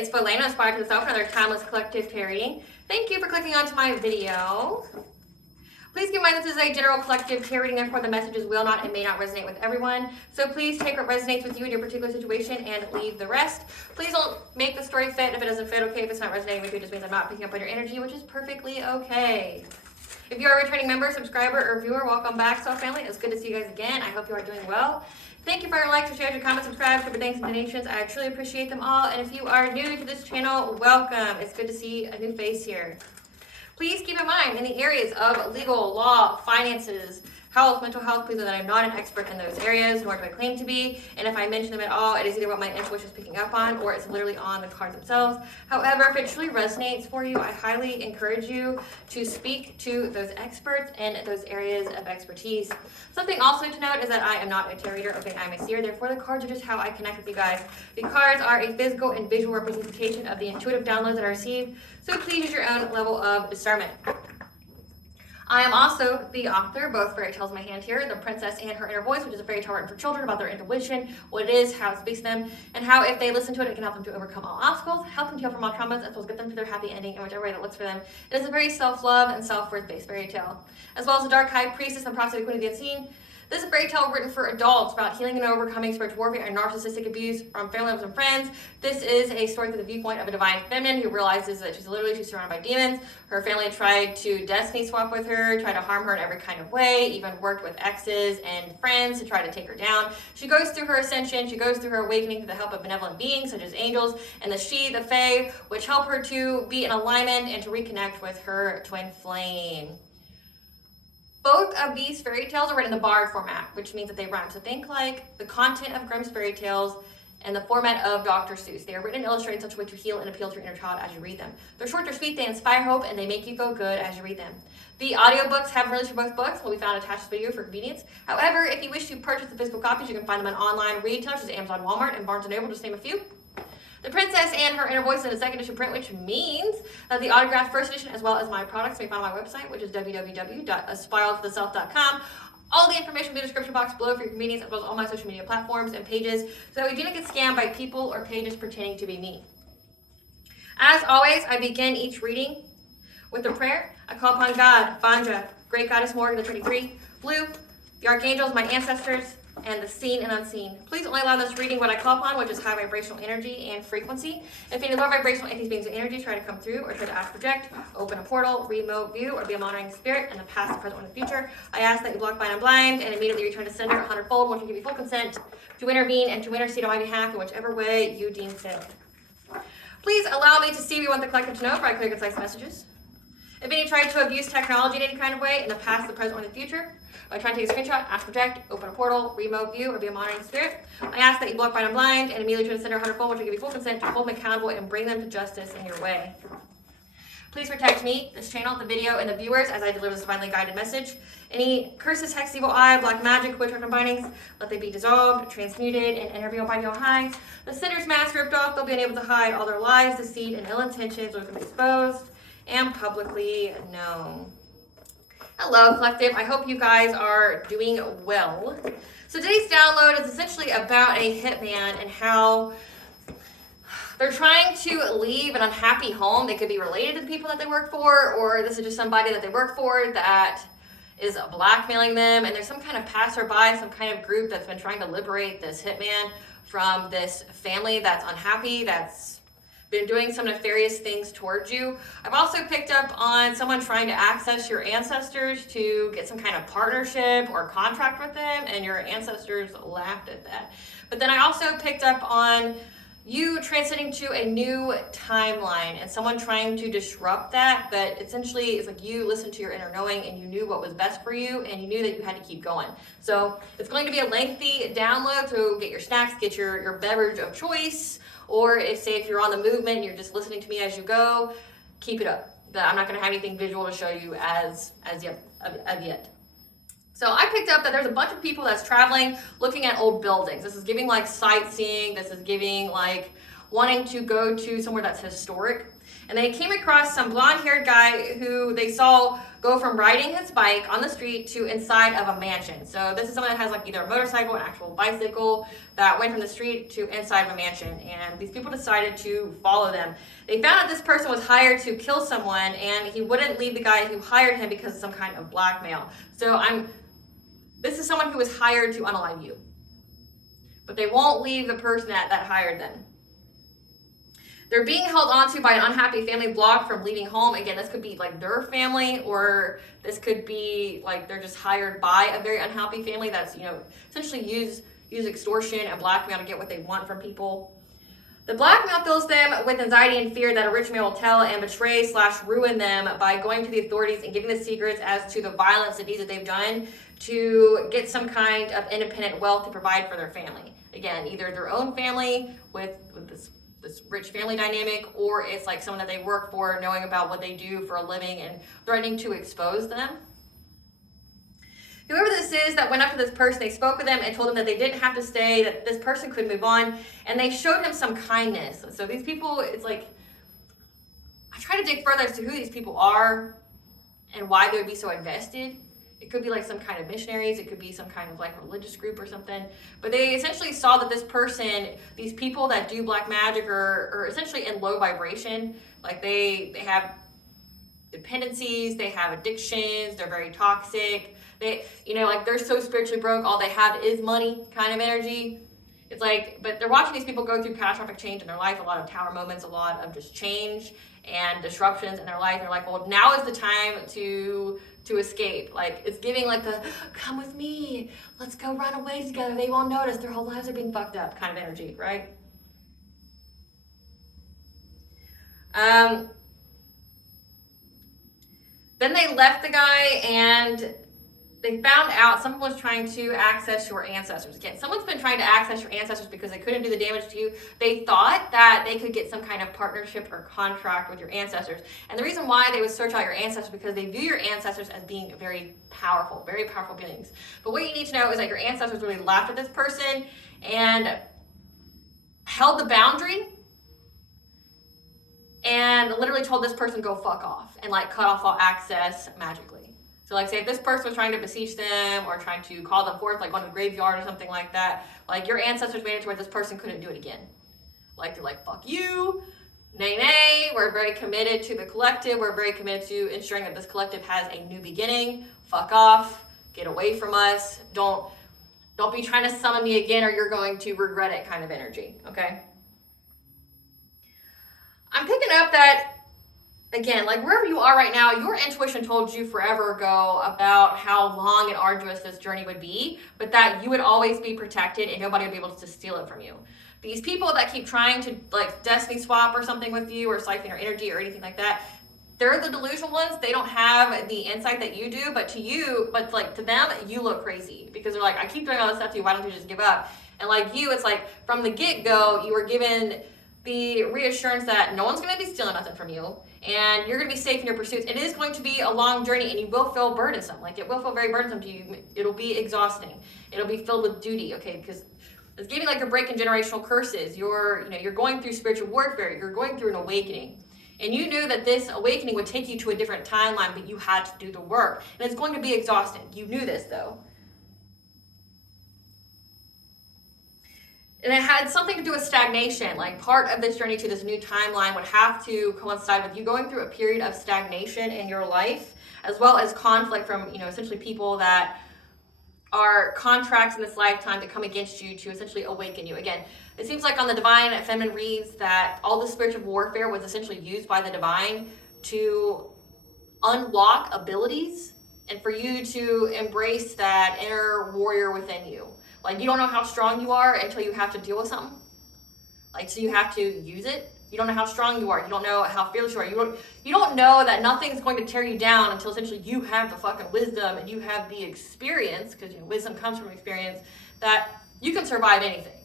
it's Flame Inspired to the Self, another timeless collective tarot reading. Thank you for clicking onto my video. Please keep in mind this is a general collective tarot reading, therefore the messages will not and may not resonate with everyone. So please take what resonates with you in your particular situation and leave the rest. Please don't make the story fit. If it doesn't fit, okay. If it's not resonating with you, it just means I'm not picking up on your energy, which is perfectly okay. If you are a returning member, subscriber, or viewer, welcome back, Soul Family. It's good to see you guys again. I hope you are doing well. Thank you for your likes, your shares, your comments, subscribes, super thanks, and donations. I truly appreciate them all. And if you are new to this channel, welcome. It's good to see a new face here. Please keep in mind, in the areas of legal, law, finances, health, mental health, please know that I'm not an expert in those areas, nor do I claim to be. And if I mention them at all, it is either what my intuition is picking up on, or it's literally on the cards themselves. However, if it truly resonates for you, I highly encourage you to speak to those experts in those areas of expertise. Something also to note is that I am not a tarot reader, okay, I'm a seer, therefore the cards are just how I connect with you guys. The cards are a physical and visual representation of the intuitive downloads that I received, so please use your own level of discernment. I am also the author, both fairy tales in my hand here, The Princess and Her Inner Voice, which is a fairy tale written for children about their intuition, what it is, how it speaks to them, and how if they listen to it, it can help them to overcome all obstacles, help them to heal from all traumas, as well as get them to their happy ending in whichever way that looks for them. It is a very self-love and self-worth based fairy tale. As well as the Dark High Priestess and the Prophecy of the Queen of the Unseen. This is a fairy tale written for adults about healing and overcoming spiritual warfare and narcissistic abuse from family members and friends. This is a story through the viewpoint of a divine feminine who realizes that she's surrounded by demons. Her family tried to destiny swap with her, tried to harm her in every kind of way, even worked with exes and friends to try to take her down. She goes through her ascension, she goes through her awakening through the help of benevolent beings such as angels and the She, the Fae, which help her to be in alignment and to reconnect with her twin flame. Both of these fairy tales are written in the bard format, which means that they rhyme. So think like the content of Grimm's fairy tales and the format of Dr. Seuss. They are written and illustrated in such a way to heal and appeal to your inner child as you read them. They're short, they're sweet, they inspire hope, and they make you feel good as you read them. The audiobooks have released for both books, will be found attached to this video for convenience. However, if you wish to purchase the physical copies, you can find them on online retailers such as Amazon, Walmart, and Barnes & Noble, just to name a few. The Princess and Her Inner Voice is in a second edition print, which means that the autographed first edition, as well as my products, may be found on my website, which is www.aspiraltotheself.com. All the information in the description box below for your convenience, as well as all my social media platforms and pages, so that we do not get scammed by people or pages pretending to be me. As always, I begin each reading with a prayer. I call upon God, Vanja, Great Goddess Morgan, the Trinity Three, Blue, the Archangels, my ancestors, and the seen and unseen. Please only allow this reading what I call upon, which is high vibrational energy and frequency. If any low vibrational entities, beings, and energies try to come through or try to ask, project, open a portal, remote view, or be a monitoring spirit in the past, the present, or the future, I ask that you block, bind, and blind, and immediately return to sender 100-fold once you give me full consent to intervene and to intercede on my behalf in whichever way you deem fit. Please allow me to see what you want the collective to know for clear, concise messages. If any tried to abuse technology in any kind of way in the past, the present, or the future, by trying to take a screenshot, ask, project, open a portal, remote view, or be a monitoring spirit, I ask that you block, bind, and blind, and immediately try to send 100-fold, which will give you full consent to hold them accountable and bring them to justice in your way. Please protect me, this channel, the video, and the viewers as I deliver this divinely guided message. Any curses, hex, evil eye, black magic, witchcraft, and bindings, let they be dissolved, transmuted, and intervened by your highs. The sinner's mask ripped off, they'll be unable to hide all their lies, deceit, and ill intentions, which will be exposed and publicly known. Hello, collective. I hope you guys are doing well. So today's download is essentially about a hitman and how they're trying to leave an unhappy home. They could be related to the people that they work for, or this is just somebody that they work for that is blackmailing them, and there's some kind of passerby, some kind of group that's been trying to liberate this hitman from this family that's unhappy, that's been doing some nefarious things towards you. I've also picked up on someone trying to access your ancestors to get some kind of partnership or contract with them, and your ancestors laughed at that. But then I also picked up on you transitioning to a new timeline and someone trying to disrupt that, but essentially it's like you listened to your inner knowing and you knew what was best for you and you knew that you had to keep going. So it's going to be a lengthy download, so get your snacks, get your beverage of choice, or if you're on the movement and you're just listening to me as you go, keep it up. I'm not gonna have anything visual to show you as yet. So I picked up that there's a bunch of people that's traveling, looking at old buildings. This is giving like sightseeing, this is giving like wanting to go to somewhere that's historic. and they came across some blonde-haired guy who they saw go from riding his bike on the street to inside of a mansion. So this is someone that has like either a motorcycle, an actual bicycle, that went from the street to inside of a mansion. And these people decided to follow them. They found out this person was hired to kill someone, and he wouldn't leave the guy who hired him because of some kind of blackmail. So this is someone who was hired to unalive you. But they won't leave the person that hired them. They're being held onto by an unhappy family blocked from leaving home. Again, this could be like their family, or this could be like they're just hired by a very unhappy family that's, essentially use extortion and blackmail to get what they want from people. The blackmail fills them with anxiety and fear that a rich man will tell and betray/ruin them by going to the authorities and giving the secrets as to the violence and deeds that they've done to get some kind of independent wealth to provide for their family. Again, either their own family with this rich family dynamic, or it's like someone that they work for, knowing about what they do for a living and threatening to expose them. Whoever this is that went up to this person, they spoke with them and told them that they didn't have to stay, that this person could move on, and they showed him some kindness. So these people, it's like, I try to dig further as to who these people are and why they would be so invested. It could be like some kind of missionaries. It could be some kind of like religious group or something. But they essentially saw that this person, these people that do black magic are essentially in low vibration. Like they have dependencies, they have addictions, they're very toxic. They, like they're so spiritually broke, all they have is money kind of energy. It's like, but they're watching these people go through catastrophic change in their life, a lot of tower moments, a lot of just change and disruptions in their life. And they're like, well, now is the time to escape. Like, it's giving like the, come with me, let's go run away together. They won't notice. Their whole lives are being fucked up kind of energy, right? Then they left the guy and they found out someone was trying to access your ancestors. Again, someone's been trying to access your ancestors because they couldn't do the damage to you. They thought that they could get some kind of partnership or contract with your ancestors. And the reason why they would search out your ancestors is because they view your ancestors as being very powerful beings. But what you need to know is that your ancestors really laughed at this person and held the boundary and literally told this person go fuck off and like cut off all access magically. So like say if this person was trying to beseech them or trying to call them forth, like going to the graveyard or something like that, like your ancestors made it to where this person couldn't do it again. Like they're like, fuck you, nay, we're very committed to the collective, we're very committed to ensuring that this collective has a new beginning, fuck off, get away from us, don't be trying to summon me again or you're going to regret it kind of energy, okay? I'm picking up that, again, like wherever you are right now, your intuition told you forever ago about how long and arduous this journey would be, but that you would always be protected and nobody would be able to steal it from you. These people that keep trying to like destiny swap or something with you or siphon your energy or anything like that, they're the delusional ones. They don't have the insight that you do, but to them, you look crazy because they're like, I keep doing all this stuff to you, why don't you just give up? And like you, it's like from the get-go, you were given the reassurance that no one's going to be stealing nothing from you and you're going to be safe in your pursuits. It is going to be a long journey and you will feel burdensome. Like it will feel very burdensome to you. It'll be exhausting. It'll be filled with duty, okay? Because it's giving like you're breaking generational curses. You're going through spiritual warfare. You're going through an awakening. And you knew that this awakening would take you to a different timeline, but you had to do the work. And it's going to be exhausting. You knew this though. And it had something to do with stagnation. Like part of this journey to this new timeline would have to coincide with you going through a period of stagnation in your life, as well as conflict from, essentially people that are contracts in this lifetime to come against you to essentially awaken you. Again, it seems like on the Divine Feminine reads that all the spiritual warfare was essentially used by the Divine to unlock abilities and for you to embrace that inner warrior within you. Like, you don't know how strong you are until you have to deal with something. Like, so you have to use it. You don't know how strong you are. You don't know how fearless you are. You don't know that nothing's going to tear you down until essentially you have the fucking wisdom and you have the experience, because wisdom comes from experience, that you can survive anything.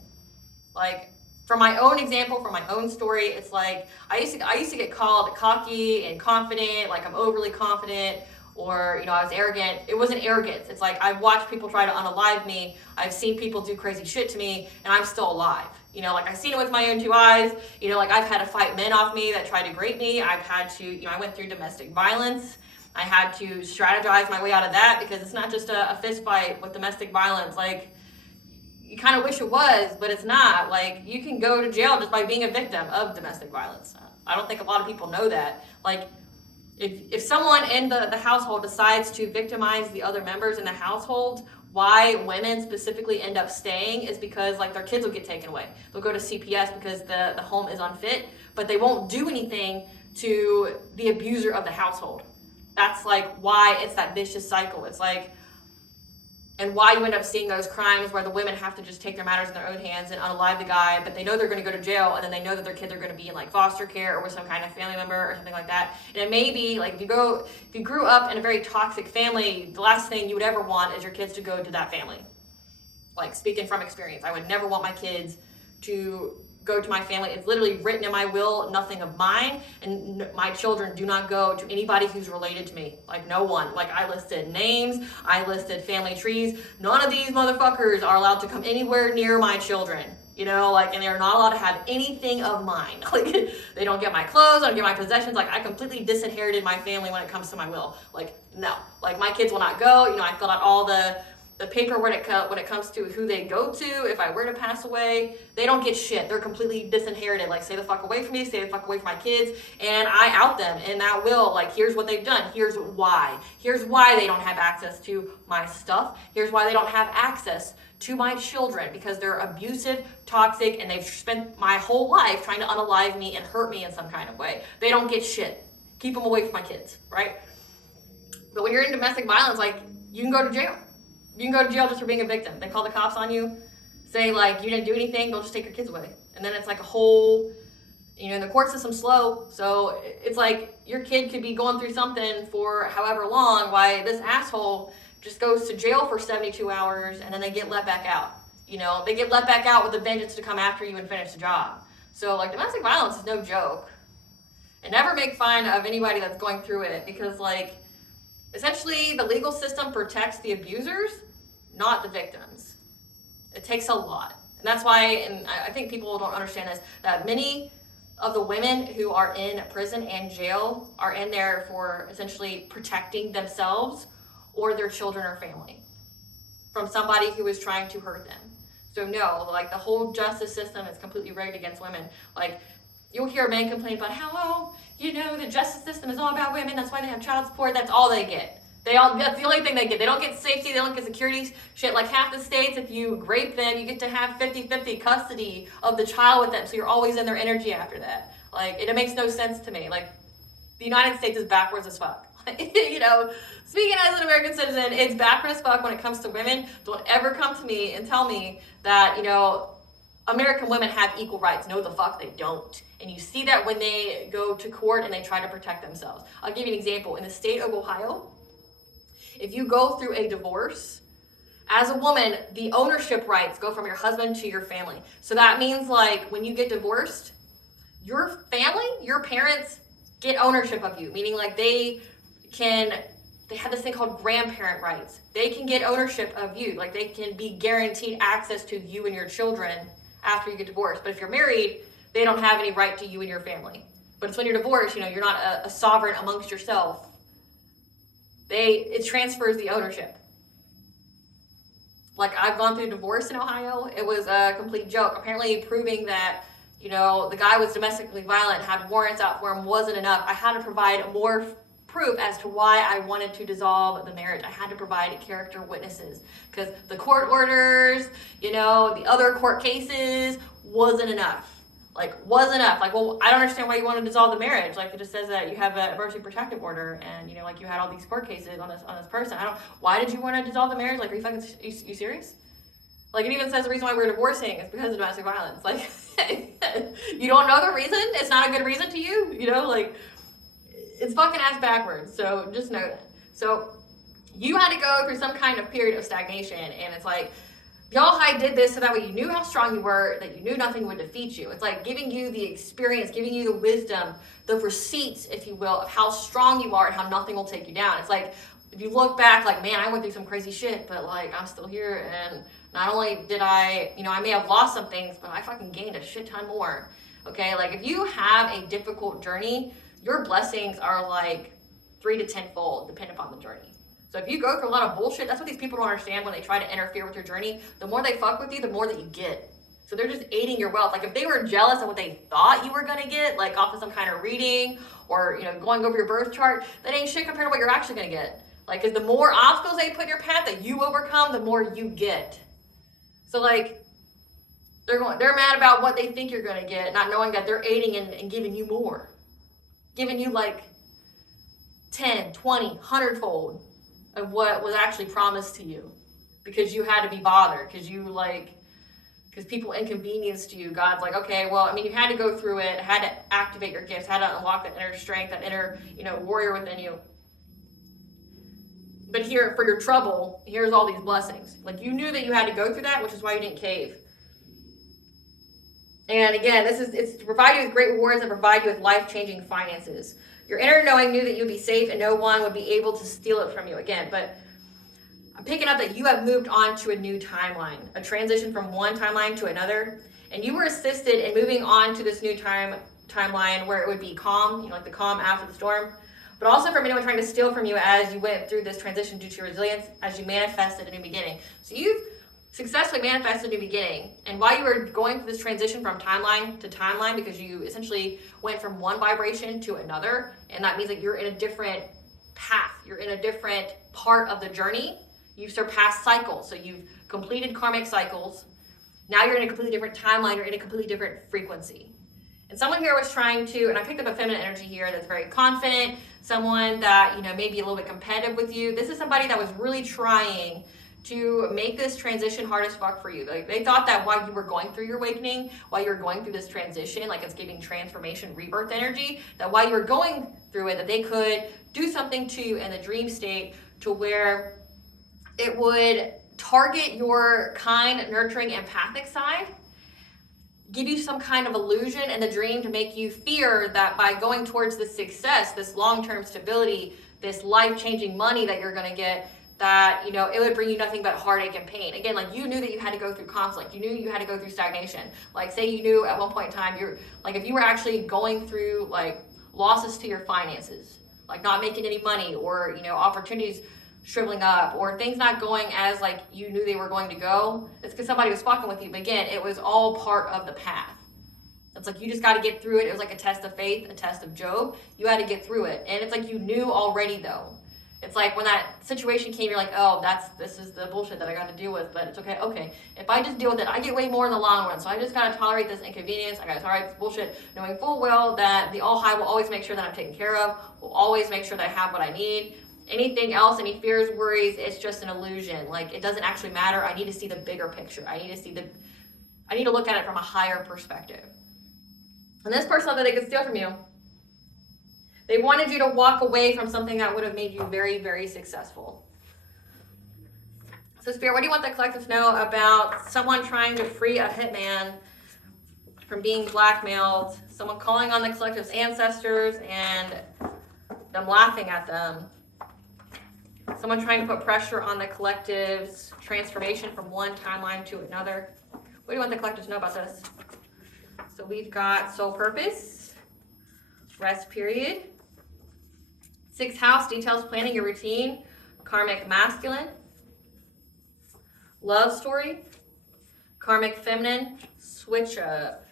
Like, from my own example, from my own story, it's like, I used to get called cocky and confident, like I'm overly confident, or, I was arrogant. It wasn't arrogance. It's like I've watched people try to unalive me. I've seen people do crazy shit to me, and I'm still alive. You know, like I've seen it with my own two eyes. You know, like I've had to fight men off me that tried to rape me. I've had to, you know, I went through domestic violence. I had to strategize my way out of that, because it's not just a fist fight with domestic violence. Like, you kind of wish it was, but it's not. Like, you can go to jail just by being a victim of domestic violence. I don't think a lot of people know that. Like, if someone in the household decides to victimize the other members in the household, why women specifically end up staying is because, like, their kids will get taken away. They'll go to CPS because the home is unfit, but they won't do anything to the abuser of the household. That's like why it's that vicious cycle. It's like, and why you end up seeing those crimes where the women have to just take their matters in their own hands and unalive the guy, but they know they're going to go to jail, and then they know that their kids are going to be in like foster care or with some kind of family member or something like that. And it may be like, if you grew up in a very toxic family, the last thing you would ever want is your kids to go to that family. Like, speaking from experience, I would never want my kids to go to my family. It's literally written in my will, nothing of mine, and my children do not go to anybody who's related to me. Like, no one. Like, I listed names, I listed family trees. None of these motherfuckers are allowed to come anywhere near my children, you know, like, and they're not allowed to have anything of mine. Like, they don't get my clothes, I don't get my possessions. Like, I completely disinherited my family when it comes to my will. Like, no. Like, my kids will not go. You know, I filled out all the paper when it comes to who they go to. If I were to pass away, they don't get shit. They're completely disinherited. Like, stay the fuck away from me, stay the fuck away from my kids, and I out them in that will. Like, here's what they've done, here's why they don't have access to my stuff, here's why they don't have access to my children, because they're abusive, toxic, and they've spent my whole life trying to unalive me and hurt me in some kind of way. They don't get shit. Keep them away from my kids, right? But when you're in domestic violence, like, you can go to jail. You can go to jail just for being a victim. They call the cops on you, say like you didn't do anything, they'll just take your kids away. And then it's like a whole, you know, the court system's slow, so it's like your kid could be going through something for however long, why this asshole just goes to jail for 72 hours and then they get let back out. You know, they get let back out with a vengeance to come after you and finish the job. So like, domestic violence is no joke. And never make fun of anybody that's going through it, because like, essentially the legal system protects the abusers, not the victims. It takes a lot. And that's why, and I think people don't understand this, that many of the women who are in prison and jail are in there for essentially protecting themselves or their children or family from somebody who is trying to hurt them. So no, like, the whole justice system is completely rigged against women. Like, you'll hear men complain about how, oh, you know, the justice system is all about women, that's why they have child support, that's all they get. That's the only thing they get. They don't get safety, they don't get security. Shit, like half the states, if you rape them, you get to have 50-50 custody of the child with them, so you're always in their energy after that. Like, it makes no sense to me. Like, the United States is backwards as fuck. You know, speaking as an American citizen, it's backwards as fuck when it comes to women. Don't ever come to me and tell me that, you know, American women have equal rights. No, the fuck they don't. And you see that when they go to court and they try to protect themselves. I'll give you an example. In the state of Ohio, if you go through a divorce, as a woman, the ownership rights go from your husband to your family. So that means, like, when you get divorced, your family, your parents get ownership of you, meaning like they have this thing called grandparent rights. They can get ownership of you. Like, they can be guaranteed access to you and your children after you get divorced. But if you're married, they don't have any right to you and your family. But it's when you're divorced, you know, you're not a sovereign amongst yourself. It transfers the ownership. Like, I've gone through divorce in Ohio. It was a complete joke. Apparently proving that, you know, the guy was domestically violent, had warrants out for him, wasn't enough. I had to provide more proof as to why I wanted to dissolve the marriage. I had to provide character witnesses, because the court orders, you know, the other court cases wasn't enough. Like, wasn't enough. Like, well, I don't understand why you want to dissolve the marriage. Like, it just says that you have an emergency protective order, and, you know, like, you had all these court cases on this person. Why did you want to dissolve the marriage? Like, are you serious? Like, it even says the reason why we're divorcing is because of domestic violence. Like, you don't know the reason? It's not a good reason to you? You know, like, it's fucking ass backwards. So just know that. So you had to go through some kind of period of stagnation, and it's like, y'all did this so that way you knew how strong you were, that you knew nothing would defeat you. It's like giving you the experience, giving you the wisdom, the receipts, if you will, of how strong you are and how nothing will take you down. It's like, if you look back, like, man, I went through some crazy shit, but like, I'm still here and Not only did I, I may have lost some things, but I fucking gained a shit ton more. Okay, like if you have a difficult journey, your blessings are like 3 to 10 fold, depending upon the journey. So if you go through a lot of bullshit, that's what these people don't understand when they try to interfere with your journey. The more they fuck with you, the more that you get. So they're just aiding your wealth. Like if they were jealous of what they thought you were gonna get, like off of some kind of reading or going over your birth chart, that ain't shit compared to what you're actually gonna get. Like, cause the more obstacles they put in your path that you overcome, the more you get. So like, they're mad about what they think you're gonna get, not knowing that they're aiding and giving you more, giving you like 10, 20, 100 fold of what was actually promised to you, because you had to be bothered, because people inconvenienced you. God's like, okay, well, you had to go through it, had to activate your gifts, had to unlock that inner strength, that inner, warrior within you. But here, for your trouble, here's all these blessings. Like, you knew that you had to go through that, which is why you didn't cave. And again, it's to provide you with great rewards and provide you with life-changing finances. Your inner knowing knew that you'd be safe and no one would be able to steal it from you again. But I'm picking up that you have moved on to a new timeline, a transition from one timeline to another. And you were assisted in moving on to this new timeline where it would be calm, like the calm after the storm. But also from anyone trying to steal from you as you went through this transition due to your resilience, as you manifested a new beginning. So you've successfully manifested a new beginning. And while you were going through this transition from timeline to timeline, because you essentially went from one vibration to another, and that means that you're in a different path, you're in a different part of the journey. You've surpassed cycles, so you've completed karmic cycles. Now you're in a completely different timeline, you're in a completely different frequency. And someone here was trying to, and I picked up a feminine energy here that's very confident, someone that, may be a little bit competitive with you. This is somebody that was really trying to make this transition hard as fuck for you. Like, they thought that while you were going through your awakening, while you were going through this transition, like it's giving transformation, rebirth energy, that while you were going through it, that they could do something to you in the dream state to where it would target your kind, nurturing, empathic side, give you some kind of illusion in the dream to make you fear that by going towards this success, this long-term stability, this life-changing money that you're going to get, that, it would bring you nothing but heartache and pain. Again, like, you knew that you had to go through conflict. You knew you had to go through stagnation. Like, say you knew at one point in time, if you were actually going through, like, losses to your finances, like not making any money, or, opportunities shriveling up, or things not going as, like, you knew they were going to go, it's because somebody was fucking with you. But again, it was all part of the path. It's like, you just got to get through it. It was like a test of faith, a test of Job. You had to get through it. And it's like, you knew already, though. It's like when that situation came, you're like, oh, this is the bullshit that I got to deal with, but it's okay. Okay, if I just deal with it, I get way more in the long run. So I just got to tolerate this inconvenience. I got to tolerate this bullshit, knowing full well that the All High will always make sure that I'm taken care of, will always make sure that I have what I need. Anything else, any fears, worries, it's just an illusion. Like, it doesn't actually matter. I need to see the bigger picture. I need to look at it from a higher perspective. And this person thought that they could steal from you. They wanted you to walk away from something that would have made you very, very successful. So Spirit, what do you want the collective to know about someone trying to free a hitman from being blackmailed, someone calling on the collective's ancestors and them laughing at them, someone trying to put pressure on the collective's transformation from one timeline to another? What do you want the collective to know about this? So we've got soul purpose, rest period, 6th house, details planning your routine, karmic masculine, love story, karmic feminine, switch up.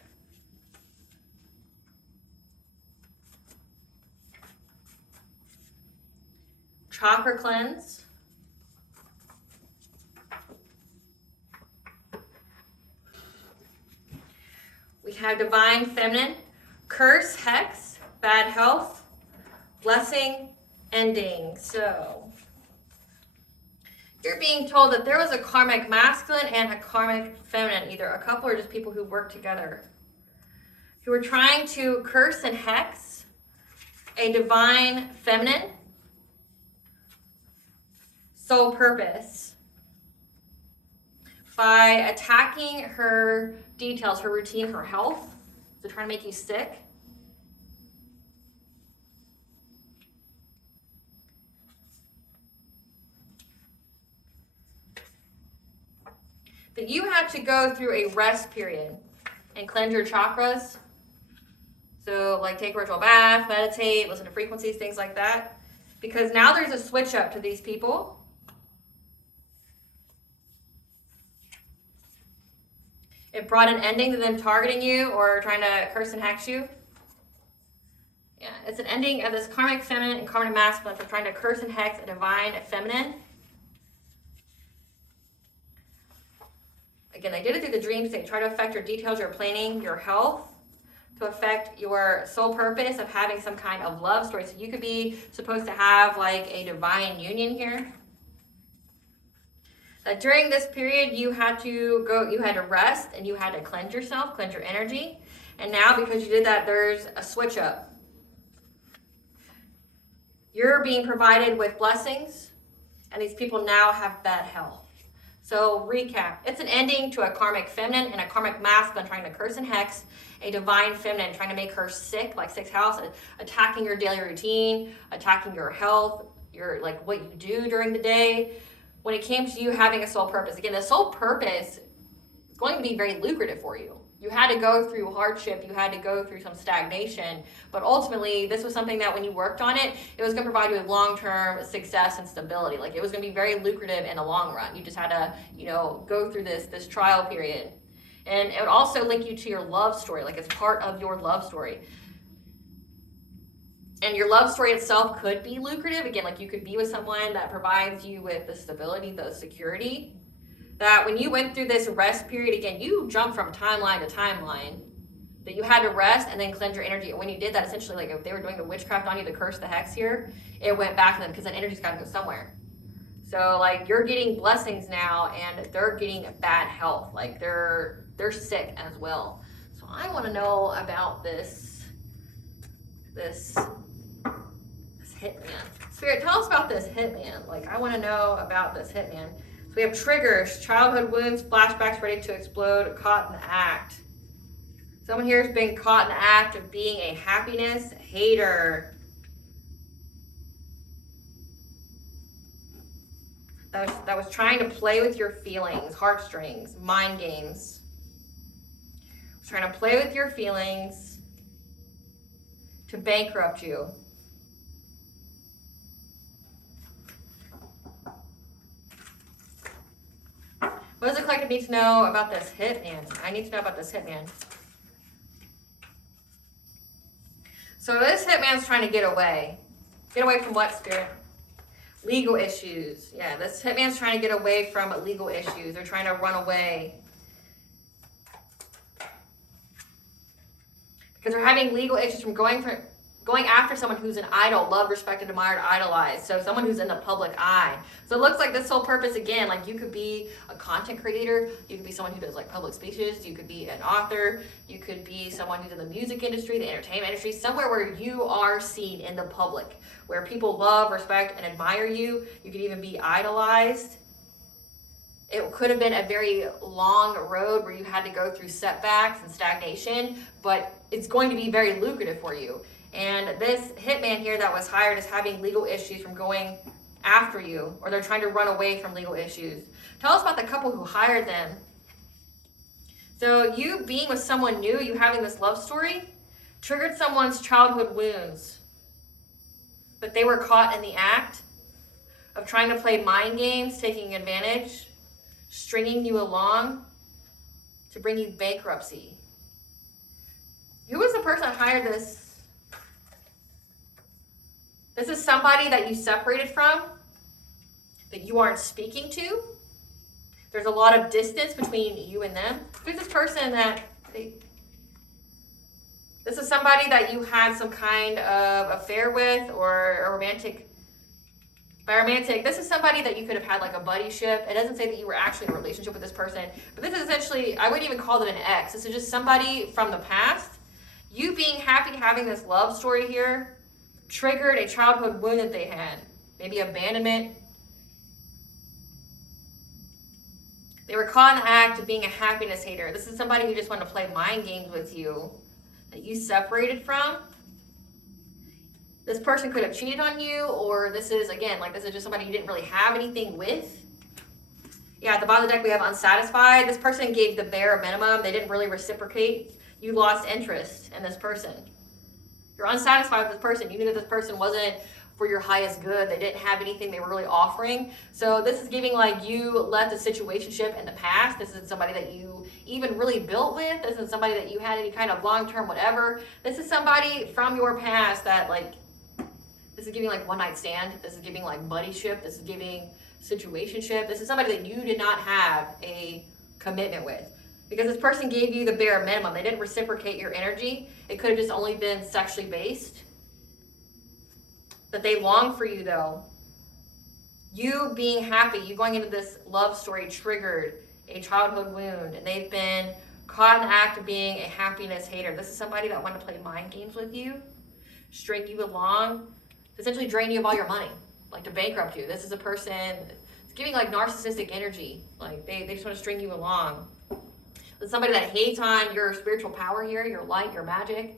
Chakra cleanse. We have divine feminine, curse, hex, bad health, blessing, ending. So you're being told that there was a karmic masculine and a karmic feminine, either a couple or just people who work together, who were trying to curse and hex a divine feminine soul purpose by attacking her details, her routine, her health. So trying to make you sick. that you had to go through a rest period and cleanse your chakras. So like take a ritual bath, meditate, listen to frequencies, things like that. Because now there's a switch up to these people. It brought an ending to them targeting you or trying to curse and hex you. Yeah, it's an ending of this karmic feminine and karmic masculine for trying to curse and hex a divine feminine. Again, they did it through the dream state. Try to affect your details, your planning, your health, to affect your sole purpose of having some kind of love story. So you could be supposed to have like a divine union here. During this period, you had to rest and you had to cleanse yourself, cleanse your energy. And now because you did that, there's a switch up. You're being provided with blessings, and these people now have bad health. So recap, it's an ending to a karmic feminine and a karmic masculine trying to curse and hex a divine feminine, trying to make her sick, like sixth house, attacking your daily routine, attacking your health, your like what you do during the day. When it came to you having a soul purpose, again, the soul purpose is going to be very lucrative for you. You had to go through hardship, you had to go through some stagnation, but ultimately this was something that when you worked on it, it was going to provide you with long-term success and stability. Like it was going to be very lucrative in the long run. You just had to, go through this trial period. And it would also link you to your love story, like it's part of your love story. And your love story itself could be lucrative. Again, like you could be with someone that provides you with the stability, the security. That when you went through this rest period, again, you jumped from timeline to timeline. That you had to rest and then cleanse your energy. And when you did that, essentially, like if they were doing the witchcraft on you, the curse, the hex here, it went back to them because that energy's got to go somewhere. So like you're getting blessings now and they're getting bad health. Like they're sick as well. So I want to know about this hitman. Spirit, tell us about this hitman. Like I want to know about this hitman. So we have triggers, childhood wounds, flashbacks ready to explode, caught in the act. Someone here has been caught in the act of being a happiness hater. That was trying to play with your feelings, heartstrings, mind games. Was trying to play with your feelings to bankrupt you. What does the collective need to know about this hitman? I need to know about this hitman. So this hitman's trying to get away. Get away from what, Spirit? Legal issues. Yeah, this hitman's trying to get away from legal issues. They're trying to run away. Because they're having legal issues from going after someone who's an idol, loved, respected, admired, idolized. So someone who's in the public eye. So it looks like this whole purpose, again, like you could be a content creator. You could be someone who does like public speeches. You could be an author. You could be someone who's in the music industry, the entertainment industry, somewhere where you are seen in the public, where people love, respect, and admire you. You could even be idolized. It could have been a very long road where you had to go through setbacks and stagnation, but it's going to be very lucrative for you. And this hitman here that was hired is having legal issues from going after you, or they're trying to run away from legal issues. Tell us about the couple who hired them. So you being with someone new, you having this love story, triggered someone's childhood wounds. But they were caught in the act of trying to play mind games, taking advantage, stringing you along to bring you bankruptcy. Who was the person that hired this? This is somebody that you separated from, that you aren't speaking to. There's a lot of distance between you and them. Who's this person this is somebody that you had some kind of affair with or a romantic. By romantic, this is somebody that you could have had like a buddyship. It doesn't say that you were actually in a relationship with this person, but this is essentially, I wouldn't even call it an ex. This is just somebody from the past. You being happy having this love story here triggered a childhood wound that they had. Maybe abandonment. They were caught in the act of being a happiness hater. This is somebody who just wanted to play mind games with you, that you separated from. This person could have cheated on you, or this is, again, like this is just somebody you didn't really have anything with. Yeah, at the bottom of the deck we have unsatisfied. This person gave the bare minimum. They didn't really reciprocate. You lost interest in this person. You're unsatisfied with this person. You knew that this person wasn't for your highest good. They didn't have anything they were really offering. So this is giving like you left a situationship in the past. This isn't somebody that you even really built with. This isn't somebody that you had any kind of long-term whatever. This is somebody from your past that like, this is giving like one night stand. This is giving like buddyship. This is giving situationship. This is somebody that you did not have a commitment with. Because this person gave you the bare minimum. They didn't reciprocate your energy. It could have just only been sexually based. But they long for you though. You being happy, you going into this love story triggered a childhood wound. And they've been caught in the act of being a happiness hater. This is somebody that wanted to play mind games with you, string you along, essentially drain you of all your money, like to bankrupt you. This is a person, it's giving like narcissistic energy. Like they just want to string you along. It's somebody that hates on your spiritual power here, your light, your magic.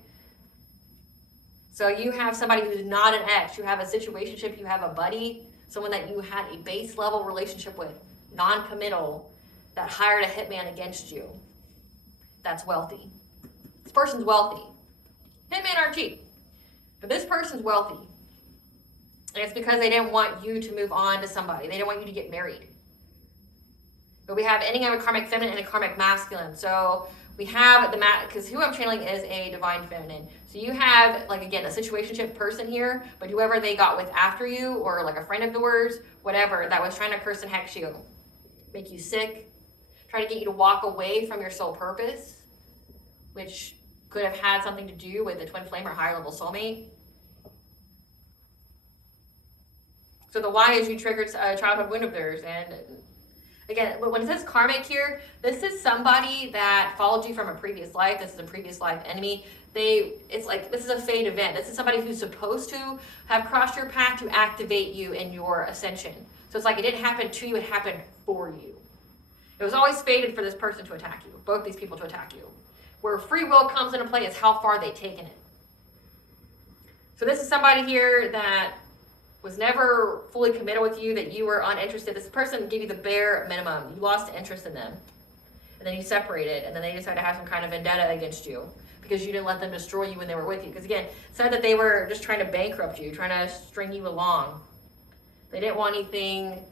So you have somebody who's not an ex. You have a situationship, you have a buddy, someone that you had a base level relationship with, non-committal, that hired a hitman against you. That's wealthy. This person's wealthy. Hitmen are cheap, but this person's wealthy. And it's because they didn't want you to move on to somebody. They didn't want you to get married. But we have ending of a karmic feminine and a karmic masculine. So we have the because who I'm channeling is a divine feminine. So you have, like, again, a situationship person here, but whoever they got with after you, or like a friend of yours, whatever, that was trying to curse and hex you, make you sick, try to get you to walk away from your soul purpose, which could have had something to do with the twin flame or higher level soulmate. So the why is you triggered a childhood wound of theirs. And again, when it says karmic here, this is somebody that followed you from a previous life. This is a previous life enemy. It's like, this is a fate event. This is somebody who's supposed to have crossed your path to activate you in your ascension. So it's like it didn't happen to you, it happened for you. It was always fated for this person to attack you, both these people to attack you. Where free will comes into play is how far they've taken it. So this is somebody here that was never fully committed with you, that you were uninterested. This person gave you the bare minimum. You lost interest in them. And then you separated, and then they decided to have some kind of vendetta against you because you didn't let them destroy you when they were with you. Because again, it said that they were just trying to bankrupt you, trying to string you along. They didn't want anything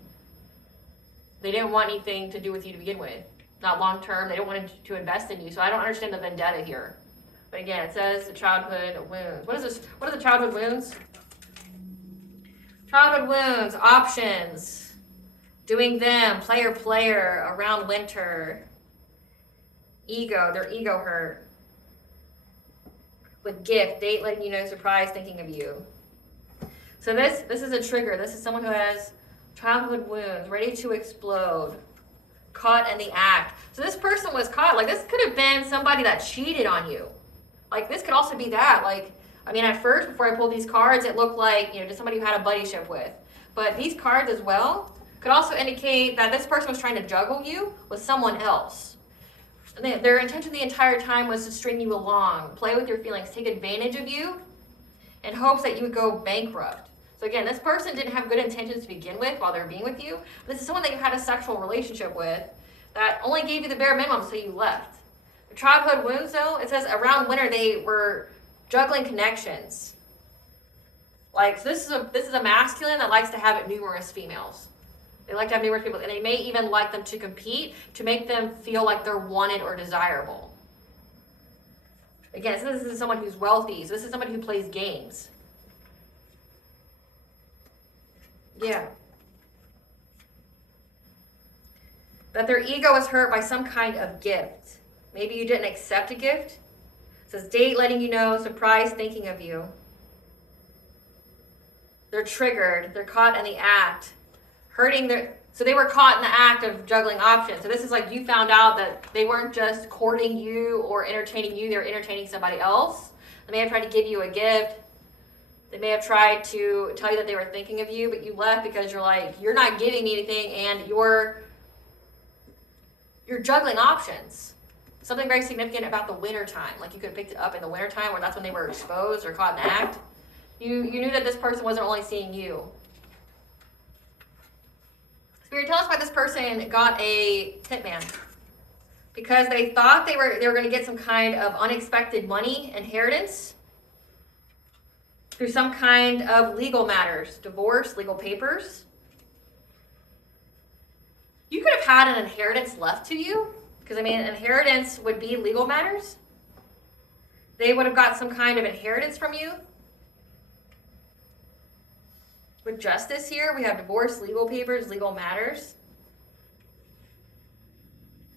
to do with you to begin with. Not long term. They don't want to invest in you. So I don't understand the vendetta here. But again, it says the childhood wounds. What is this? What are the childhood wounds? Childhood wounds, options, doing them, player, around winter, ego, their ego hurt, with gift, date letting you know, surprise, thinking of you. So this is a trigger. This is someone who has childhood wounds, ready to explode, caught in the act. So this person was caught, like this could have been somebody that cheated on you. Like this could also be that, like, I mean, at first, before I pulled these cards, it looked like, just somebody who had a buddyship with. But these cards as well could also indicate that this person was trying to juggle you with someone else. And their intention the entire time was to string you along, play with your feelings, take advantage of you in hopes that you would go bankrupt. So again, this person didn't have good intentions to begin with while they were being with you. This is someone that you had a sexual relationship with that only gave you the bare minimum so you left. The childhood wounds, though, it says around winter they were juggling connections. Like, so this is a masculine that likes to have numerous females. They like to have numerous people, and they may even like them to compete to make them feel like they're wanted or desirable. Again, so this is someone who's wealthy. So this is somebody who plays games. Yeah. That their ego is hurt by some kind of gift. Maybe you didn't accept a gift. It says date letting you know, surprise thinking of you. They're triggered. They're caught in the act. So they were caught in the act of juggling options. So this is like you found out that they weren't just courting you or entertaining you. They were entertaining somebody else. They may have tried to give you a gift. They may have tried to tell you that they were thinking of you, but you left because you're like, you're not giving me anything, and you're juggling options. Something very significant about the winter time. Like you could have picked it up in the winter time, where that's when they were exposed or caught in the act. You knew that this person wasn't only seeing you. Spirit, tell us why this person got a hitman. Because they thought they were going to get some kind of unexpected money, inheritance, through some kind of legal matters, divorce, legal papers. You could have had an inheritance left to you, because I mean, inheritance would be legal matters. They would have got some kind of inheritance from you. With justice here, we have divorce, legal papers, legal matters.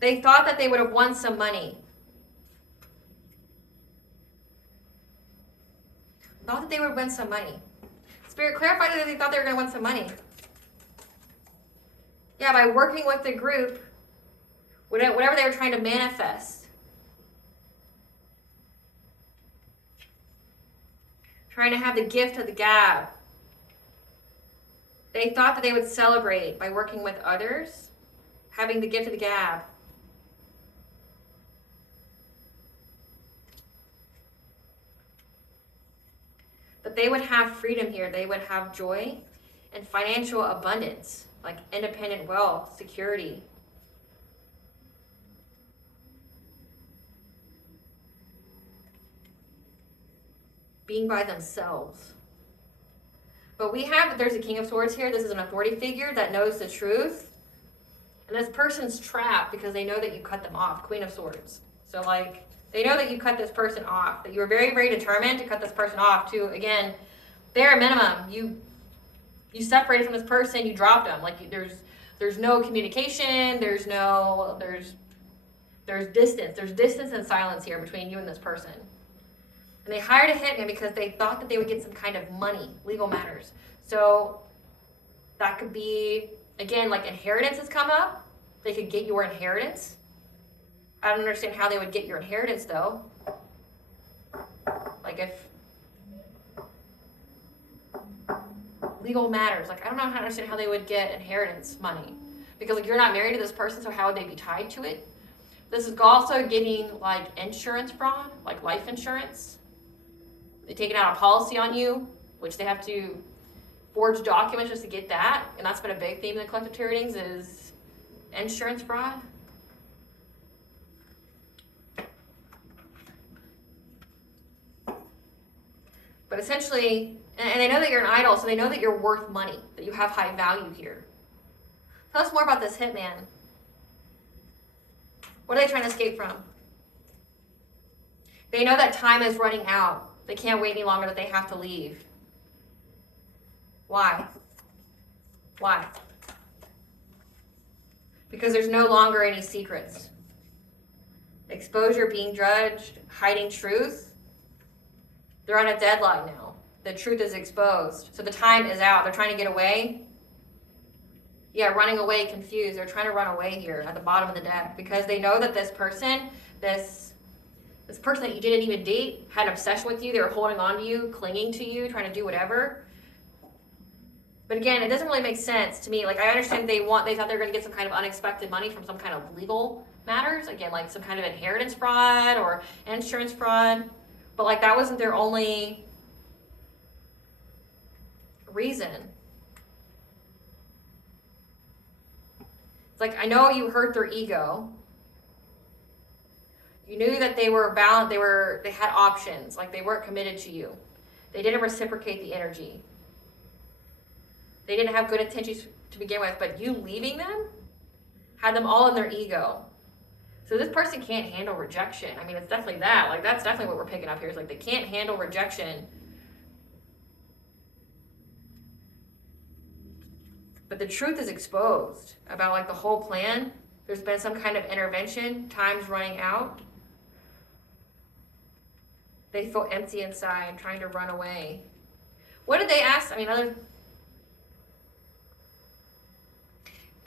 They thought that they would have won some money. Thought that they would win some money. Spirit, clarify that they thought they were going to win some money. Yeah, by working with the group, whatever they were trying to manifest. Trying to have the gift of the gab. They thought that they would celebrate by working with others, having the gift of the gab. That they would have freedom here. They would have joy and financial abundance, like independent wealth, security. Being by themselves. But there's a King of Swords here. This is an authority figure that knows the truth. And this person's trapped because they know that you cut them off. Queen of Swords. So like, they know that you cut this person off. That you were very, very determined to cut this person off to, again, bare minimum. You separated from this person, you dropped them. Like there's no communication, there's distance. There's distance and silence here between you and this person. And they hired a hitman because they thought that they would get some kind of money, legal matters. So that could be, again, like inheritance has come up. They could get your inheritance. I don't understand how they would get your inheritance, though. Like if legal matters, like I don't know how to understand how they would get inheritance money. Because like you're not married to this person, so how would they be tied to it? This is also getting like insurance fraud, like life insurance. They're taking out a policy on you, which they have to forge documents just to get that. And that's been a big theme in the collective tarot readings is insurance fraud. But essentially, and they know that you're an idol, so they know that you're worth money, that you have high value here. Tell us more about this hitman. What are they trying to escape from? They know that time is running out. They can't wait any longer, that they have to leave. Why? Why? Because there's no longer any secrets. Exposure, being judged, hiding truth. They're on a deadline now. The truth is exposed. So the time is out. They're trying to get away. Yeah, running away, confused. They're trying to run away here at the bottom of the deck because they know that this person, this person that you didn't even date, had an obsession with you. They were holding on to you, clinging to you, trying to do whatever. But again, it doesn't really make sense to me. Like, I understand they thought they were going to get some kind of unexpected money from some kind of legal matters. Again, like some kind of inheritance fraud or insurance fraud. But like, that wasn't their only reason. It's like, I know you hurt their ego. You knew that they were bound, they had options, like they weren't committed to you. They didn't reciprocate the energy. They didn't have good intentions to begin with, but you leaving them had them all in their ego. So this person can't handle rejection. I mean, it's definitely that. Like, that's definitely what we're picking up here. Is like they can't handle rejection. But the truth is exposed about like the whole plan. There's been some kind of intervention. Time's running out. They feel empty inside, trying to run away. What did they ask? I mean,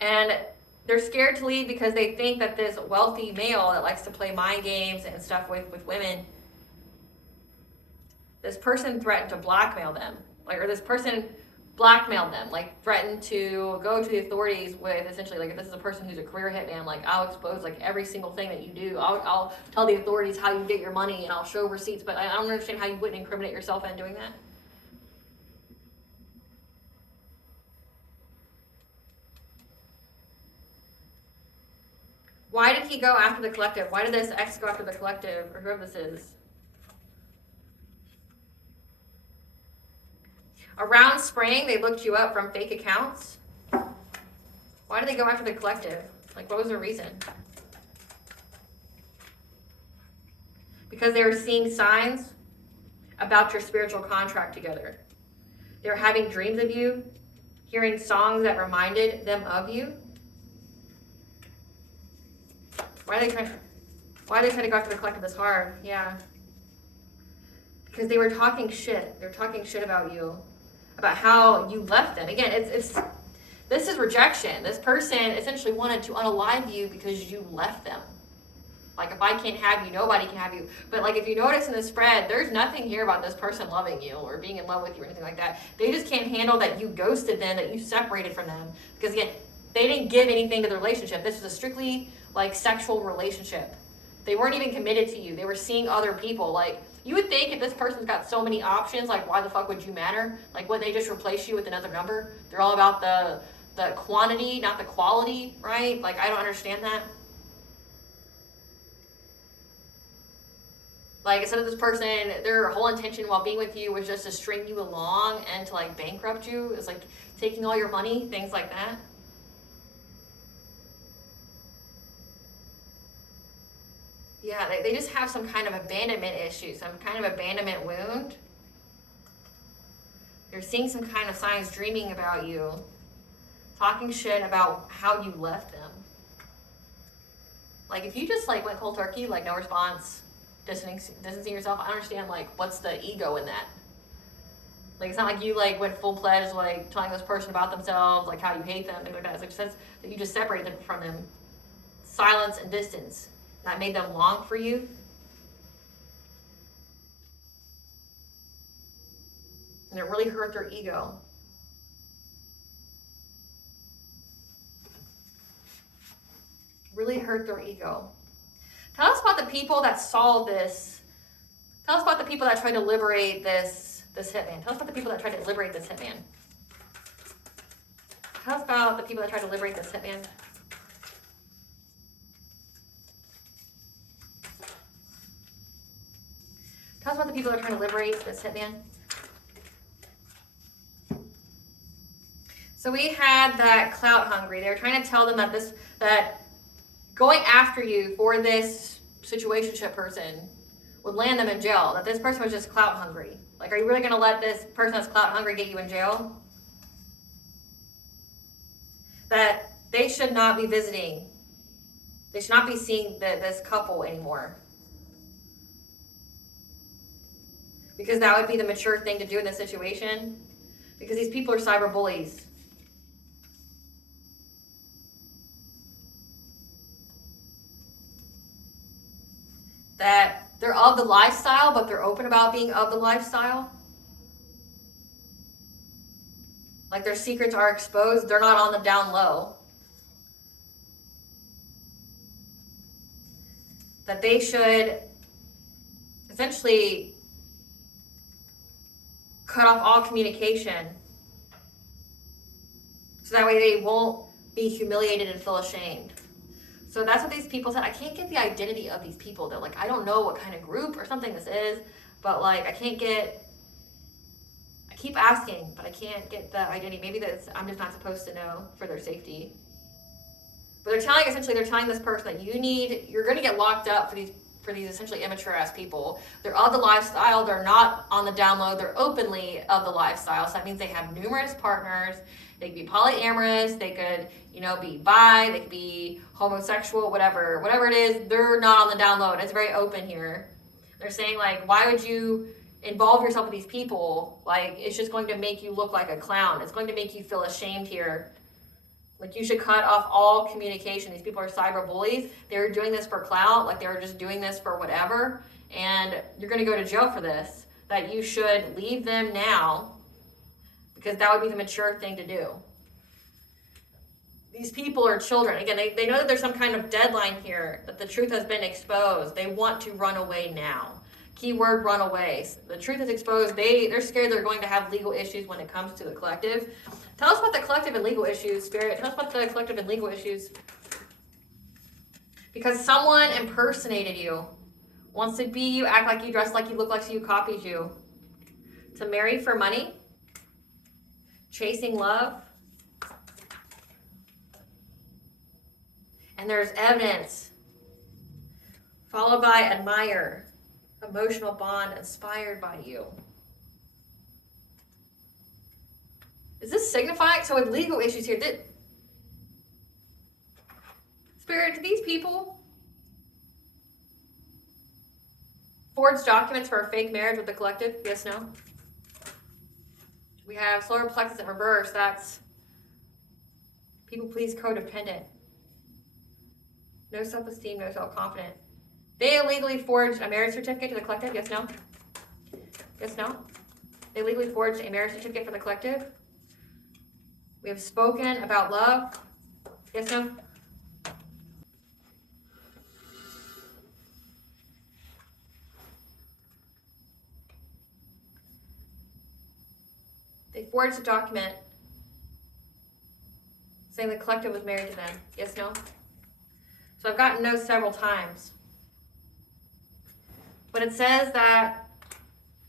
and they're scared to leave because they think that this wealthy male that likes to play mind games and stuff with women, this person threatened to blackmail them. Or this person blackmailed them, like threatened to go to the authorities with essentially like, if this is a person who's a career hitman, like I'll expose like every single thing that you do. I'll tell the authorities how you get your money and I'll show receipts, but I don't understand how you wouldn't incriminate yourself in doing that. Why did he go after the collective? Why did this ex go after the collective, or whoever this is? Around spring, they looked you up from fake accounts. Why did they go after the collective? Like, what was the reason? Because they were seeing signs about your spiritual contract together. They were having dreams of you, hearing songs that reminded them of you. Why are they trying to go after the collective this hard? Yeah. Because they were talking shit. They were talking shit about you, about how you left them. Again, this is rejection. This person essentially wanted to unalive you because you left them. Like, if I can't have you, nobody can have you. But like, if you notice in the spread, there's nothing here about this person loving you or being in love with you or anything like that. They just can't handle that you ghosted them, that you separated from them. Because again, they didn't give anything to the relationship. This was a strictly like sexual relationship. They weren't even committed to you. They were seeing other people. Like, you would think if this person's got so many options, like, why the fuck would you matter? Like, would they just replace you with another number? They're all about the quantity, not the quality, right? Like, I don't understand that. Like, instead of this person, their whole intention while being with you was just to string you along and to like bankrupt you. It's like taking all your money, things like that. Yeah, they just have some kind of abandonment issue, some kind of abandonment wound. They're seeing some kind of signs, dreaming about you, talking shit about how you left them. Like, if you just like went cold turkey, like no response, distancing yourself, I don't understand like what's the ego in that. Like, it's not like you like went full-fledged like telling this person about themselves, like how you hate them, things like that. It's like sense that you just separated them from them. Silence and distance. That made them long for you. And it really hurt their ego. Really hurt their ego. Tell us about the people that saw this. Tell us about the people that tried to liberate this hitman. Tell us about the people that tried to liberate this hitman. Tell us about the people that tried to liberate this hitman. Tell us about the people that are trying to liberate this hitman. So we had that clout hungry. They were trying to tell them that going after you for this situationship person would land them in jail. That this person was just clout hungry. Like, are you really going to let this person that's clout hungry get you in jail? That they should not be visiting. They should not be seeing this couple anymore. Because that would be the mature thing to do in this situation. Because these people are cyber bullies. That they're of the lifestyle, but they're open about being of the lifestyle. Like, their secrets are exposed. They're not on the down low. That they should essentially cut off all communication. So that way they won't be humiliated and feel ashamed. So that's what these people said. I can't get the identity of these people. They're like, I don't know what kind of group or something this is, but like, I keep asking, but I can't get the identity. Maybe I'm just not supposed to know for their safety. But they're telling this person that you're going to get locked up for these essentially immature ass people. They're of the lifestyle. They're not on the down low. They're openly of the lifestyle. So that means they have numerous partners. They could be polyamorous. They could, be bi. They could be homosexual, whatever it is. They're not on the down low. And it's very open here. They're saying, like, why would you involve yourself with these people? Like, it's just going to make you look like a clown. It's going to make you feel ashamed here. Like, you should cut off all communication. These people are cyber bullies. They were doing this for clout. Like, they were just doing this for whatever. And you're going to go to jail for this. That you should leave them now. Because that would be the mature thing to do. These people are children. Again, they know that there's some kind of deadline here. That the truth has been exposed. They want to run away now. Keyword run away. The truth is exposed. They're scared they're going to have legal issues when it comes to the collective. Tell us about the collective and legal issues, Spirit. Tell us about the collective and legal issues. Because someone impersonated you, wants to be you, act like you, dress like you, look like you, copies you. To marry for money, chasing love. And there's evidence, followed by admire, emotional bond inspired by you. Is this signifying? So with legal issues here, Spirit, do these people forge documents for a fake marriage with the collective? Yes, no? We have solar plexus in reverse. That's people please codependent. No self-esteem, no self-confidence. They illegally forged a marriage certificate to the collective? Yes, no? Yes, no? They illegally forged a marriage certificate for the collective? We have spoken about love? Yes, no? They forged a document saying the collective was married to them. Yes, no? So I've gotten no several times. But it says that